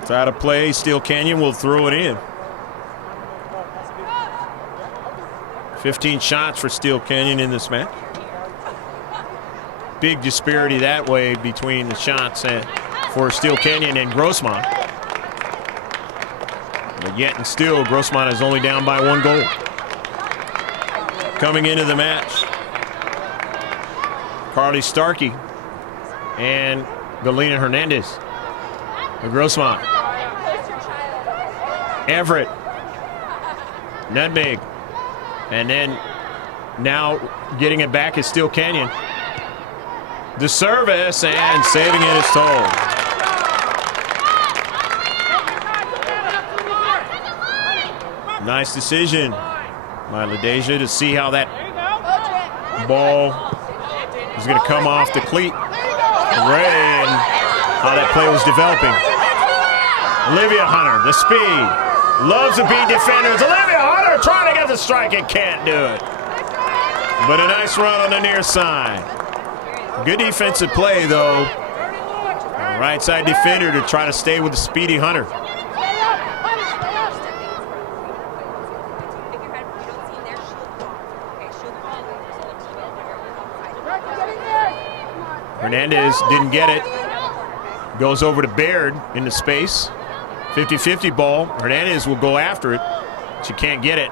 It's out of play. Steele Canyon will throw it in. 15 shots for Steele Canyon in this match. Big disparity that way between the shots for Steele Canyon and Grossmont. But yet and still, Grossmont is only down by 1 goal. Coming into the match, Carly Starkey and Galena Hernandez for Grossmont. Everett, Nutmeg, and then now getting it back is Steele Canyon. The service and saving it is Toll. Nice decision by LaDeja to see how that ball is going to come off the cleat. Ray and how that play was developing. Olivia Hunter, the speed. Loves to beat defenders. Olivia Hunter trying to get the strike and can't do it. But a nice run on the near side. Good defensive play, though. Right side defender to try to stay with the speedy Hunter. Hernandez didn't get it. Goes over to Baird into space. 50-50 ball. Hernandez will go after it. She can't get it.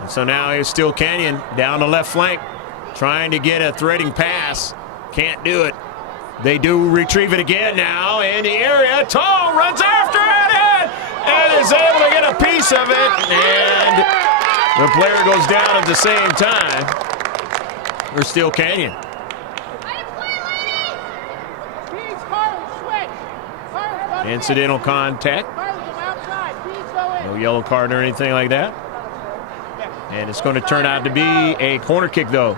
And so now here's Steele Canyon down the left flank. trying to get a threading pass. Can't do it. They do retrieve it again now in the area. Tall runs after it and is able to get a piece of it. And the player goes down at the same time for Steele Canyon. Incidental contact. No yellow card or anything like that. And it's going to turn out to be a corner kick, though.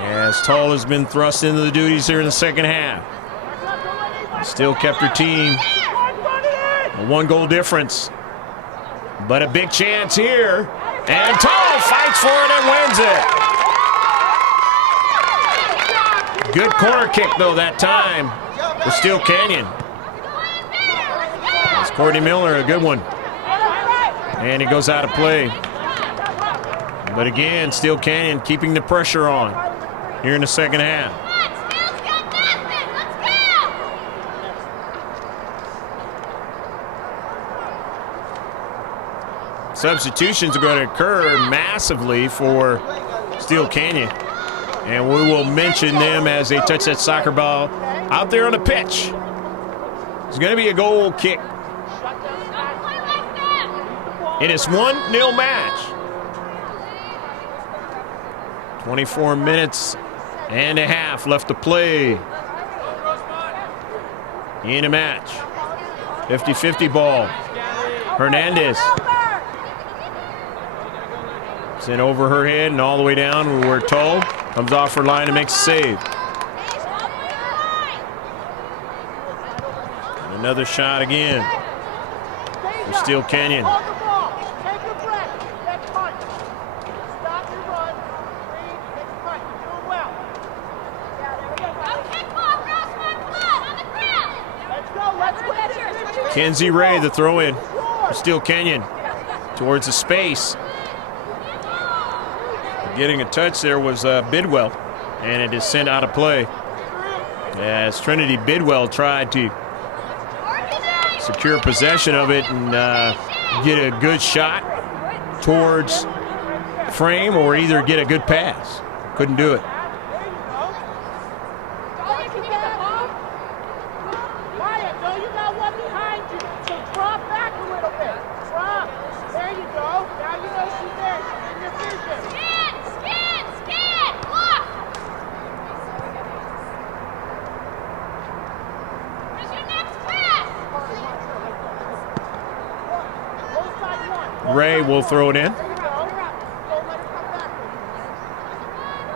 As Tull has been thrust into the duties here in the second half. Still kept her team a 1-goal difference. But a big chance here. And Tull fights for it and wins it. Good corner kick, though, that time for Steele Canyon. It's Courtney Miller, a good one. And it goes out of play. But again, Steele Canyon keeping the pressure on here in the second half. Substitutions are going to occur massively for Steele Canyon. And we will mention them as they touch that soccer ball out there on the pitch. It's going to be a goal kick. It is 1-0 match. 24 minutes and a half left to play in a match. 50-50 ball. Hernandez. Sent over her head and all the way down. We're told. Comes off her line and makes a save. And another shot again for Steele Canyon. Kenzie Ray, the throw in for Steele Canyon towards the space. Getting a touch there was Bidwell, and it is sent out of play as Trinity Bidwell tried to secure possession of it and get a good shot towards frame or either get a good pass. Couldn't do it. Ray will throw it in.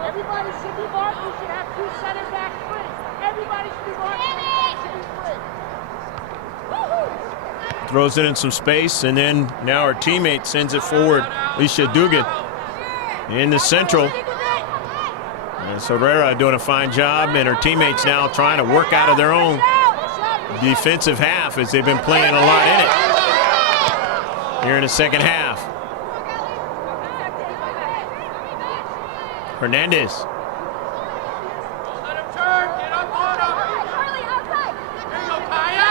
Everybody should be marked. You should have 2 center backs free. Everybody should be marked. Throws it in some space, and then now our teammate sends it forward. Alicia Dugan in the central. And Herrera doing a fine job, and her teammates now trying to work out of their own defensive half as they've been playing a lot in it here in the second half. Hernandez. Let him turn. Get up on him. There you go, Kaya.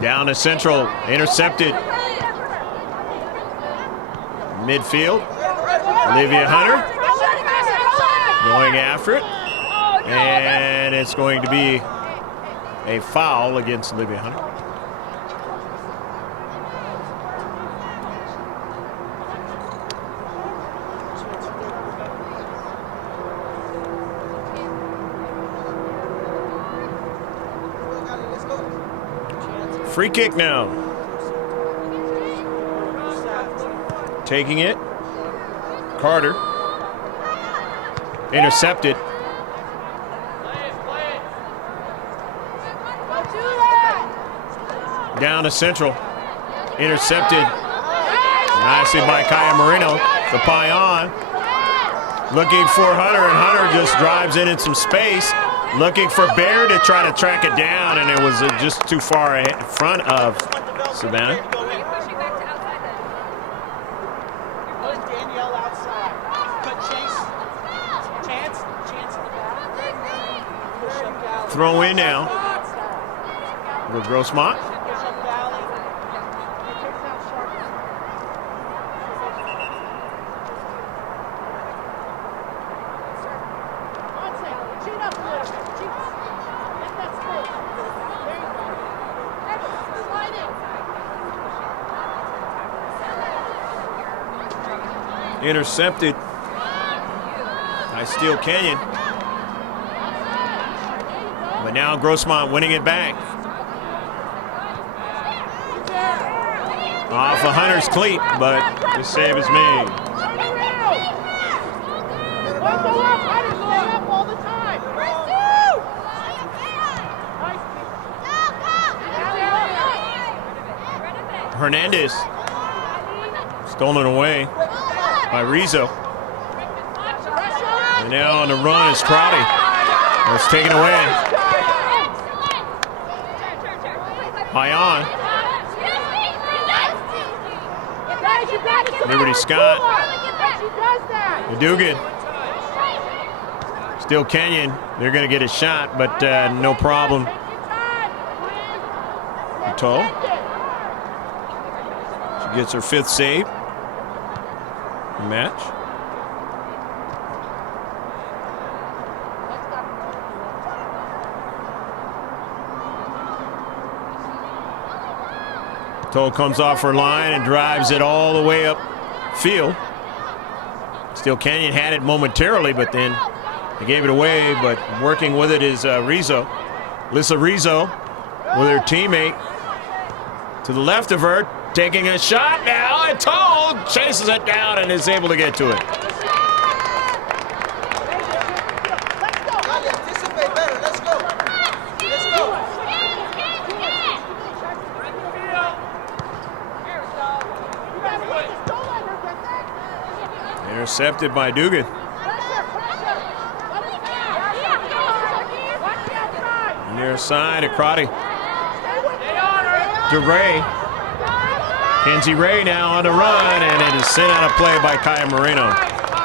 Down to central. Intercepted. Midfield. Olivia Hunter going after it. And it's going to be a foul against Olivia Hunter. Free kick now. Taking it. Carter. Intercepted. Down to central. Intercepted. Nicely by Kaya Marino. The Payan. Looking for Hunter, and Hunter just drives in some space. Looking for Bear to try to track it down, and it was just too far in front of Savannah. Danielle outside. Good chase. Chance in the back. Throw in now for Grossmont. Intercepted by Steele Canyon. But now Grossmont winning it back. Off a Hunter's cleat, but the save is made. Hernandez. Stolen away by Rizzo. And now on the run is Crowdy. That's taken away. Payan. Liberty Scott. Dugan. Steele Canyon. They're going to get a shot, but no problem. Toll. She gets her 5th save. Match. Toll comes off her line and drives it all the way up field. Steele Canyon had it momentarily, but then they gave it away. But working with it is Rizzo. Alyssa Rizzo with her teammate to the left of her, taking a shot now, and Toll chases it down and is able to get to it. Intercepted by Dugan. Near side of Crotty. To Ray. Kenzie Ray now on the run, and it is sent out of play by Kaya Moreno.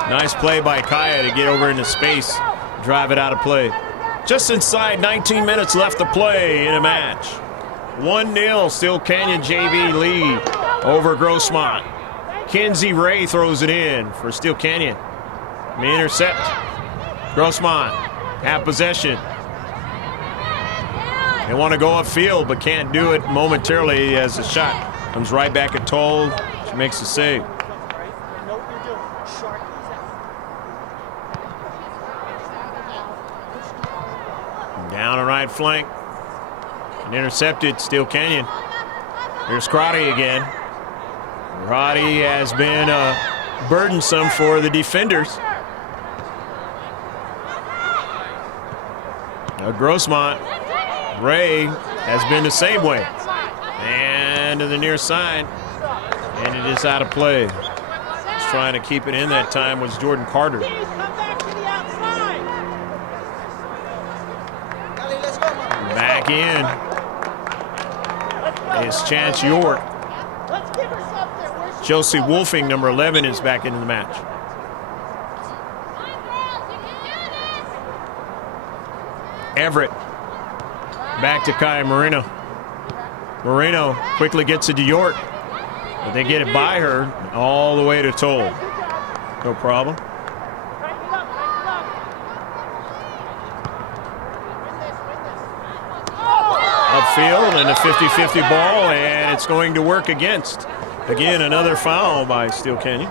Nice play by Kaya to get over into space, drive it out of play. Just inside 19 minutes left to play in a match. 1-0, Steele Canyon JV lead over Grossmont. Kenzie Ray throws it in for Steele Canyon. The intercept. Grossmont have possession. They want to go upfield, but can't do it momentarily as the shot comes right back at Toll. She makes the save. Down the right flank. And intercepted, Steele Canyon. Here's Crotty again. Crotty has been burdensome for the defenders. Now Grossmont. Ray has been the same way. And to the near side. And it is out of play. Just trying to keep it in that time was Jordan Carter. Back in is Chance York. Chelsea Wolfing, number 11, is back into the match. Everett. Back to Kaya Moreno. Moreno quickly gets it to York. But they get it by her all the way to Toll. No problem. Upfield and a 50-50 ball, and it's going to work against. Again, another foul by Steele Canyon.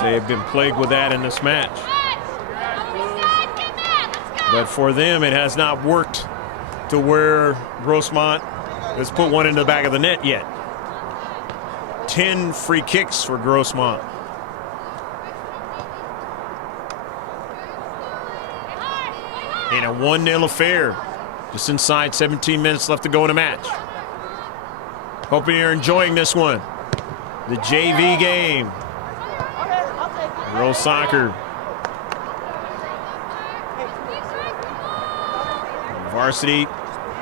They have been plagued with that in this match. But for them, it has not worked to where Grossmont has put one into the back of the net yet. 10 free kicks for Grossmont. In a 1-0 affair. Just inside 17 minutes left to go in a match. Hoping you're enjoying this one. The JV game. Girls soccer. Varsity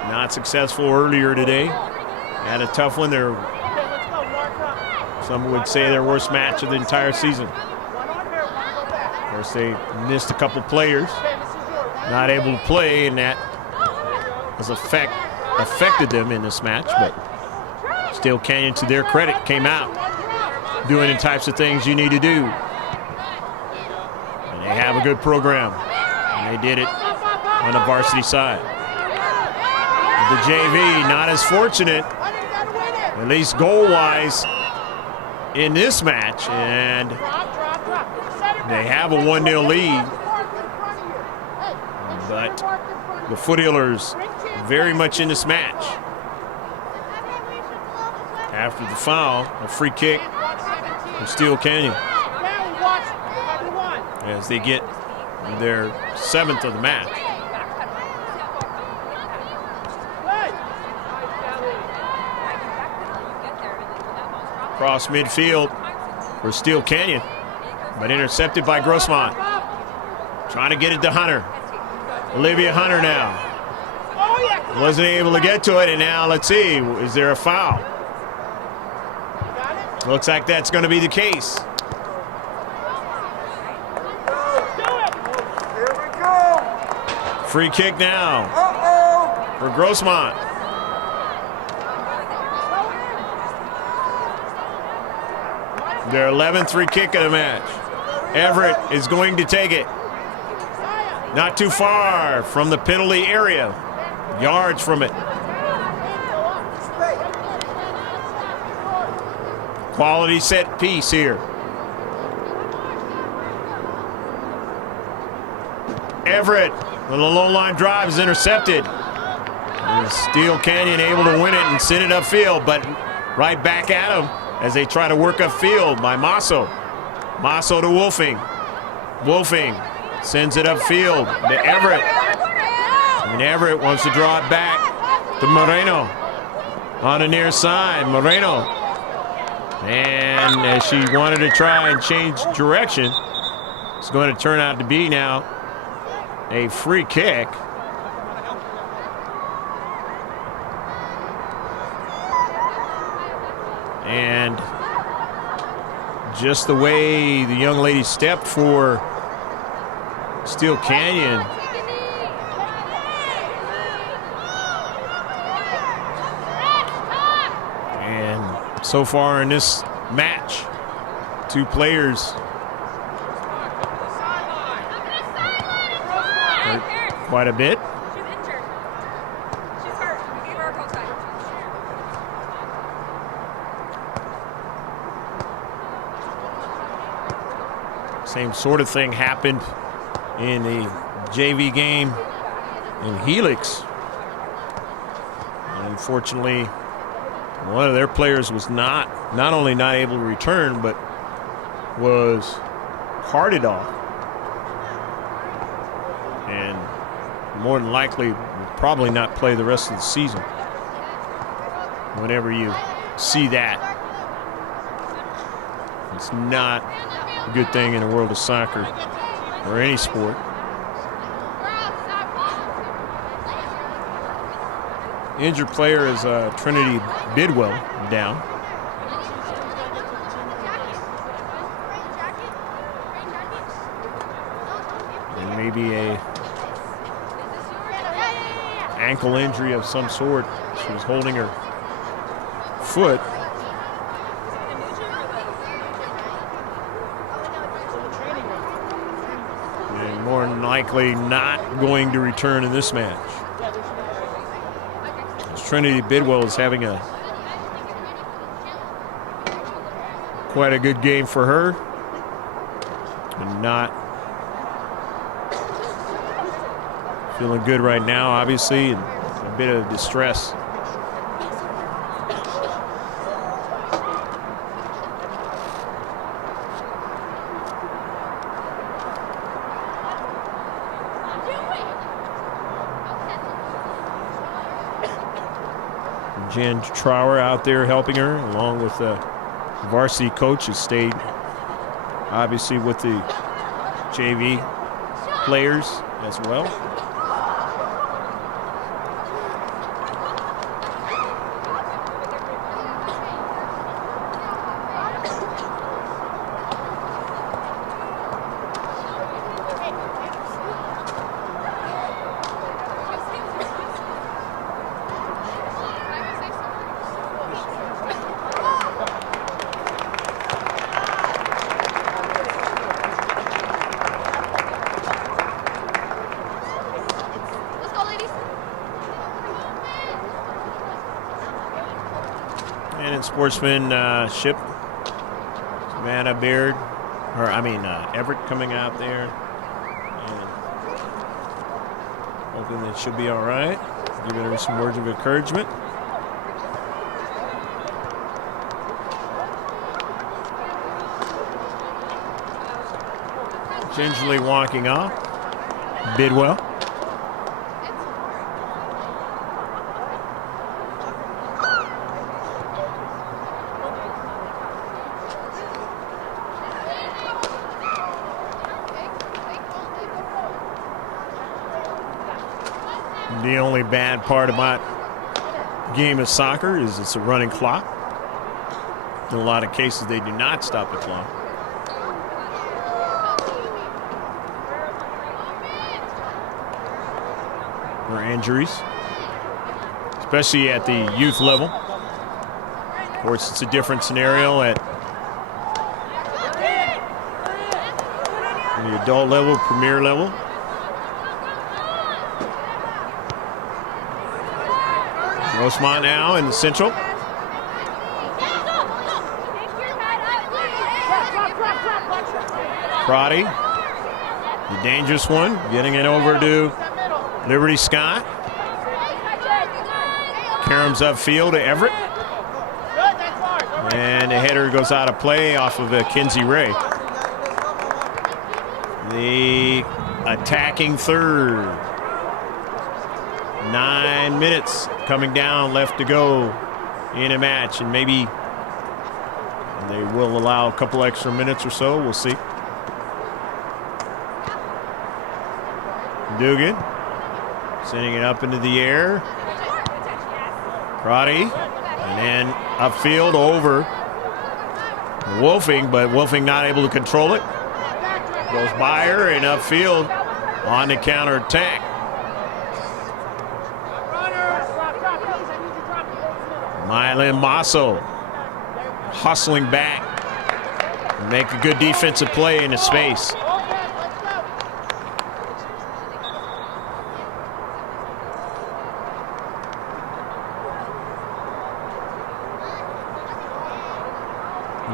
not successful earlier today. Had a tough one. Some would say their worst match of the entire season. Of course, they missed a couple players. Not able to play, and that has affected them in this match. But Steele Canyon, to their credit, came out doing the types of things you need to do. And they have a good program. And they did it on the varsity side. The JV not as fortunate, at least goal-wise, in this match, and they have a 1-0 lead. But the Foothillers very much in this match. After the foul, a free kick from Steele Canyon as they get their 7th of the match. Cross midfield for Steele Canyon, but intercepted by Grossmont. Trying to get it to Hunter. Olivia Hunter now. Wasn't able to get to it, and now let's see, is there a foul? Looks like that's going to be the case. Free kick now for Grossmont. Their 11th free kick of the match. Everett is going to take it. Not too far from the penalty area. Yards from it. Quality set piece here. Everett with a low line drive is intercepted. And Steele Canyon able to win it and send it upfield, but right back at him as they try to work upfield by Masso. Masso to Wolfing. Wolfing sends it upfield to Everett. And Everett wants to draw it back to Moreno on the near side. Moreno. And as she wanted to try and change direction, it's going to turn out to be now a free kick. And just the way the young lady stepped for Steele Canyon. And so far in this match, 2 players hurt quite a bit. She's injured. She's hurt. We gave her a call time. Same sort of thing happened in the JV game in Helix. And unfortunately, one of their players was not only not able to return, but was carted off. And more than likely will probably not play the rest of the season. Whenever you see that, it's not a good thing in the world of soccer or any sport. Injured player is Trinity Bidwell down. And maybe a ankle injury of some sort. She was holding her foot. And more than likely not going to return in this match. Trinity Bidwell is having quite a good game for her, and not feeling good right now, obviously, and a bit of distress. Jen Trower out there helping her, along with the varsity coach, has stayed obviously with the JV players as well. And in sportsmanship, Savannah Beard, Everett coming out there. And hoping that she'll be all right. Giving her some words of encouragement. Gingerly walking off. Bidwell. The only bad part about game of soccer is it's a running clock. In a lot of cases, they do not stop the clock. For injuries, especially at the youth level. Of course, it's a different scenario at the adult level, premier level. Grossmont now in the central. Crotty, the dangerous one, getting it over to Liberty Scott. Karam's upfield to Everett. And the header goes out of play off of Kinsey Ray. The attacking third. 9 minutes coming down, left to go in a match, and maybe they will allow a couple extra minutes or so. We'll see. Dugan sending it up into the air. Crotty, and then upfield over Wolfing, but Wolfing not able to control it. Goes by her and upfield on the counterattack. Mylin Masso hustling back. Make a good defensive play into space.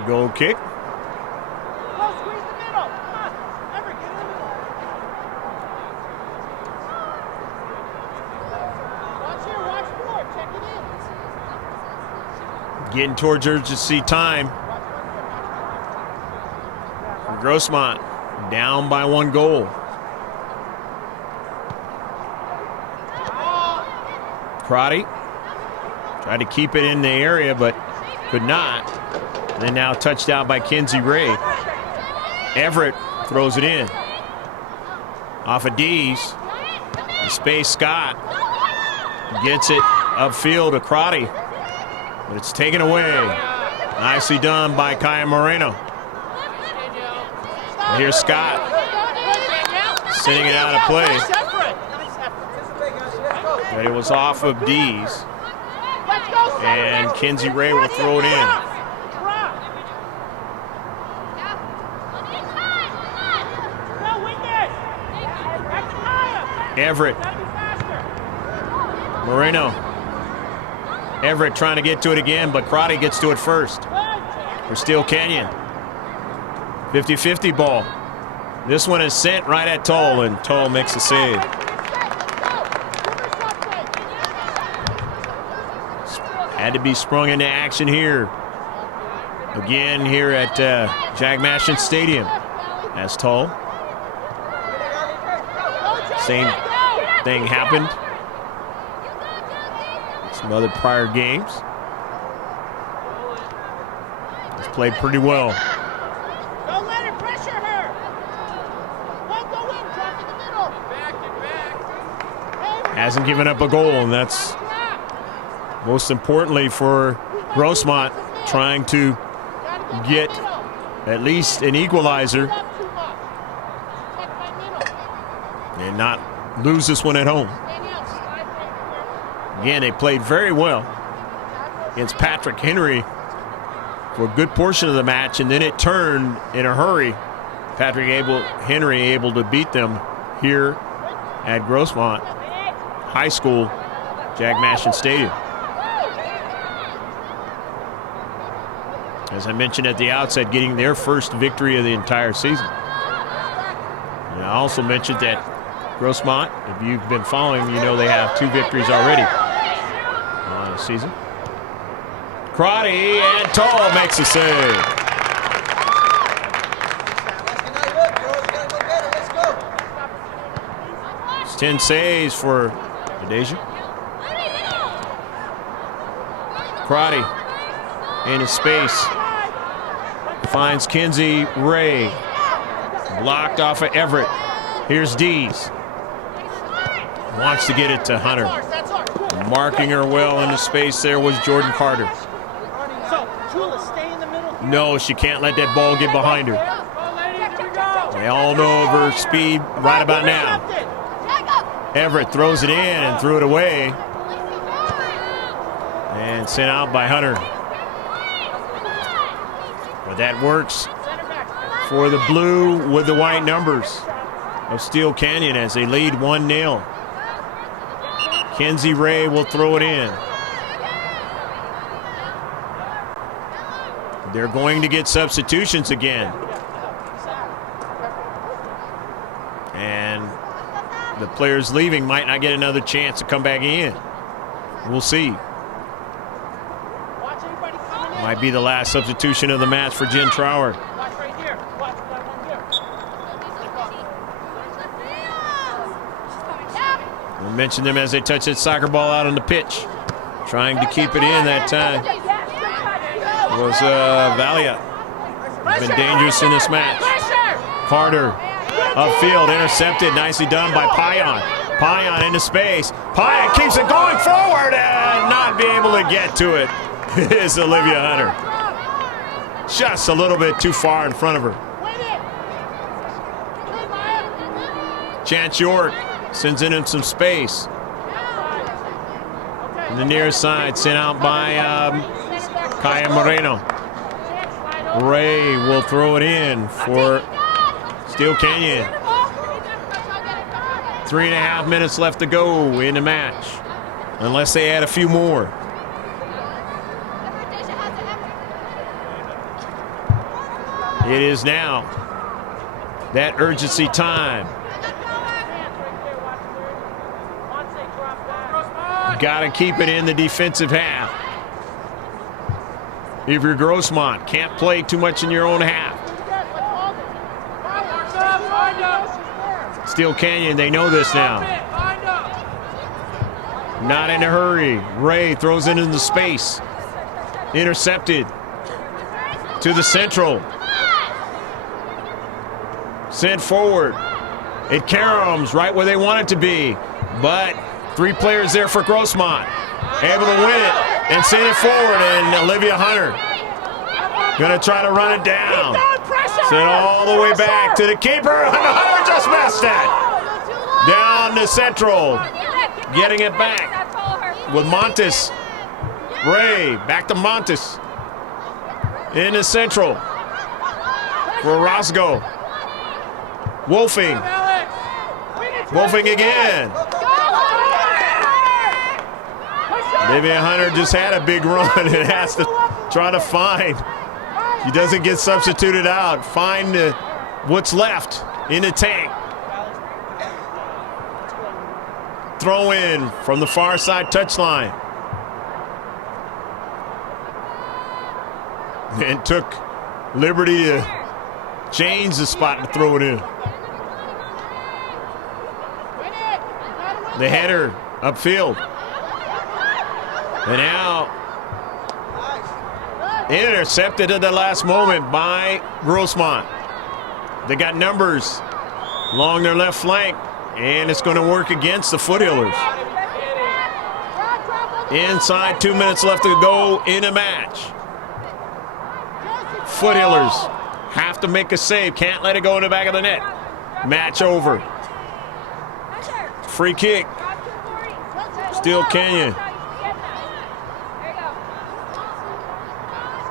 Goal kick. Getting towards urgency time. Grossmont down by 1 goal. Crotty tried to keep it in the area, but could not. And then now touched out by Kinsey Ray. Everett throws it in. Off of D's. In space, Scott gets it upfield to Crotty. But it's taken away. Nicely done by Kaya Moreno. And here's Scott sending it out of play. But it was off of D's. And Kinsey Ray will throw it in. Everett. Moreno. Everett trying to get to it again, but Crotty gets to it first for Steele Canyon. 50-50 ball. This one is sent right at Toll, and Toll makes the save. Had to be sprung into action here. Again here at Jack Mashin Stadium as Toll. Same thing happened. Some other prior games. He's played pretty well. Don't let her pressure her. Won't go in, drop in the middle. Back. Hasn't given up a goal, and that's most importantly for Grossmont, trying to get at least an equalizer and not lose this one at home. Again, they played very well against Patrick Henry for a good portion of the match, and then it turned in a hurry. Henry able to beat them here at Grossmont High School, Jack Mashin Stadium. As I mentioned at the outset, getting their first victory of the entire season. And I also mentioned that Grossmont, if you've been following, you know they have 2 victories already on the season. Crotty and Tall makes a save. It's 10 saves for Adesia. Crotty in his space. Finds Kinsey Ray. Blocked off of Everett. Here's Dees. Wants to get it to Hunter. Marking her well into space there was Jordan Carter. No, she can't let that ball get behind her. They all know of her speed right about now. Everett throws it in and threw it away. And sent out by Hunter. But that works for the blue with the white numbers of Steele Canyon as they lead 1-0. Kenzie Ray will throw it in. They're going to get substitutions again. And the players leaving might not get another chance to come back in. We'll see. Might be the last substitution of the match for Jen Trower. We mentioned them as they touch that soccer ball out on the pitch. Trying to keep it in that time. It was Valia. Been dangerous in this match. Carter upfield, intercepted, nicely done by Payan. Payan into space. Payan keeps it going forward and not be able to get to it. Is Olivia Hunter. Just a little bit too far in front of her. Chance York sends in some space. On the near side, sent out by Kaya Moreno. Ray will throw it in for Steele Canyon. 3.5 minutes left to go in the match, unless they add a few more. It is now that urgency time. Got to keep it in the defensive half. If you're Grossmont, can't play too much in your own half. Steele Canyon, they know this now. Not in a hurry. Ray throws it into space. Intercepted to the central. Sent forward. It caroms right where they want it to be. But 3 players there for Grossmont. Able to win it and send it forward. And Olivia Hunter going to try to run it down. Send all the way back to the keeper. And Hunter just missed it. Down to central. Getting it back with Montes. Ray back to Montes. Into central for Roscoe. Wolfing. Wolfing again. Olivia Hunter just had a big run and has to try to find. She doesn't get substituted out. Find what's left in the tank. Throw in from the far side touchline. And took liberty to change the spot to throw it in. The header upfield. And now intercepted at the last moment by Grossmont. They got numbers along their left flank, and it's going to work against the Foothillers. Inside 2 minutes left to go in a match. Foothillers have to make a save. Can't let it go in the back of the net. Match over. Free kick. Steele Canyon.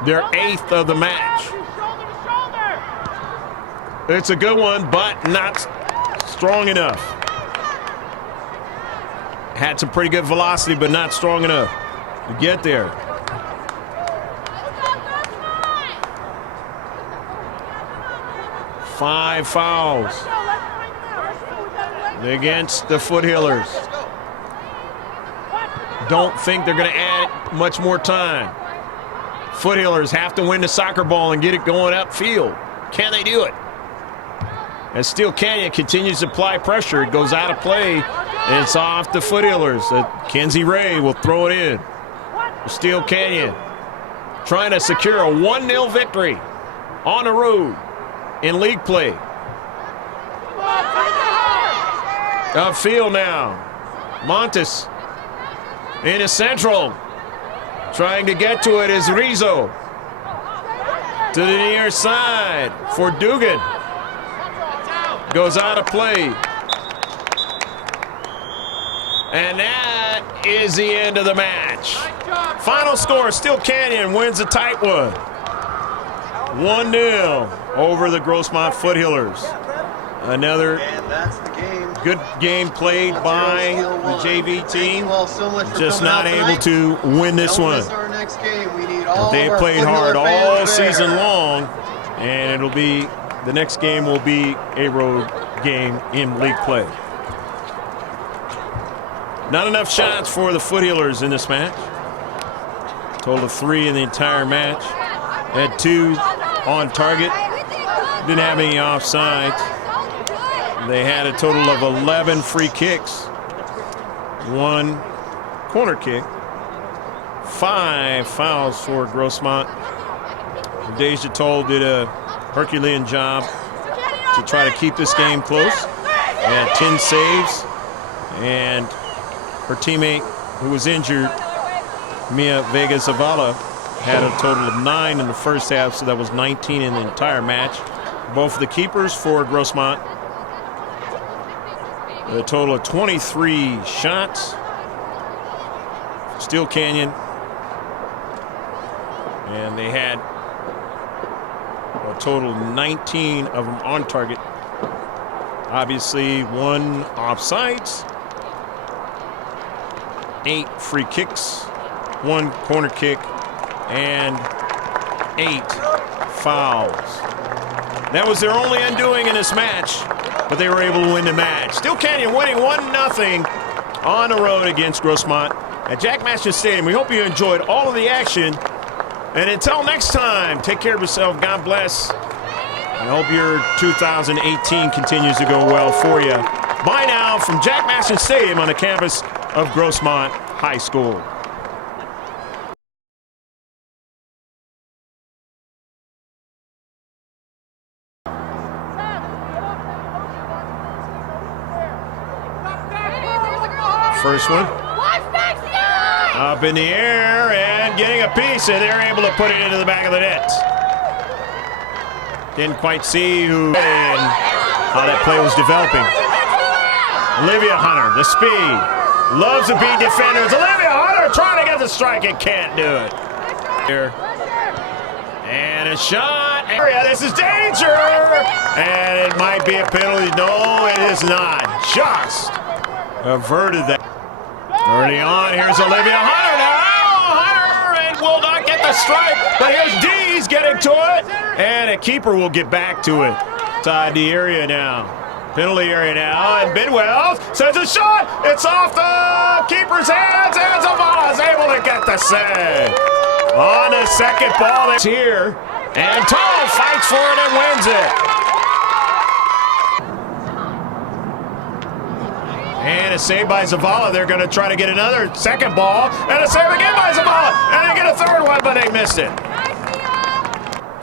Their 8th of the match. It's a good one, but not strong enough. Had some pretty good velocity, but not strong enough to get there. 5 fouls against the Foothillers. Don't think they're going to add much more time. Foothillers have to win the soccer ball and get it going upfield. Can they do it? As Steele Canyon continues to apply pressure, it goes out of play, and it's off the Foothillers. Kenzie Ray will throw it in. Steele Canyon trying to secure a 1-0 victory on the road in league play. Upfield now. Montes in the central. Trying to get to it is Rizzo. To the near side for Dugan. Goes out of play. And that is the end of the match. Final score, Steele Canyon wins a tight one. 1-0 over the Grossmont Foothillers. Another good game played by the JV team. Just not able to win this one. But they played hard all season long, and it'll be the next game will be a road game in league play. Not enough shots for the Foothillers in this match. Total of 3 in the entire match. Had 2 on target. Didn't have any offsides. They had a total of 11 free kicks, 1 corner kick, 5 fouls for Grossmont. Deja Toll did a Herculean job to try to keep this game close. Had 10 saves, and her teammate who was injured, Mia Vega Zavala, had a total of 9 in the first half, so that was 19 in the entire match. Both of the keepers for Grossmont, a total of 23 shots. Steele Canyon, and they had a total of 19 of them on target. Obviously 1 offsides, 8 free kicks, 1 corner kick, and 8 fouls. That was their only undoing in this match, but they were able to win the match. Steele Canyon winning 1-0 on the road against Grossmont at Jack Masterson Stadium. We hope you enjoyed all of the action. And until next time, take care of yourself. God bless. I hope your 2018 continues to go well for you. Bye now from Jack Masterson Stadium on the campus of Grossmont High School. First one up in the air and getting a piece, and they're able to put it into the back of the net. Didn't quite see who and how that play was developing. Olivia Hunter, the speed, loves to beat defenders. Olivia Hunter trying to get the strike and can't do it. Here. And a shot. Area, this is danger. And it might be a penalty. No, it is not. Just averted that. Early on, here's Olivia Hunter now. Hunter and will not get the strike, but here's Dees getting to it, and a keeper will get back to it. Inside the area now. Penalty area now, and Bidwell sends a shot. It's off the keeper's hands, and Zavala is able to get the save. On the second ball that's here, and Toll fights for it and wins it. And a save by Zavala. They're going to try to get another second ball. And a save again by Zavala. And they get a third one, but they missed it.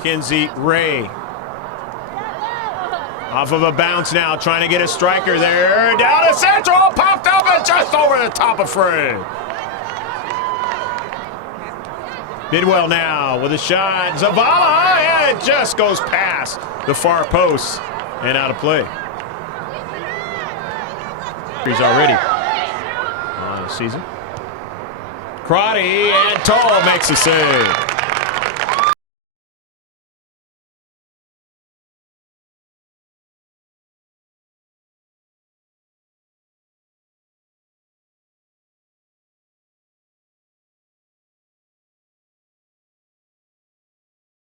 Kenzie Ray. Off of a bounce now, trying to get a striker there. Down to central, popped up and just over the top of Fred. Bidwell now with a shot. Zavala, and it just goes past the far post and out of play. He's already on the season. Crotty and Toll makes the save.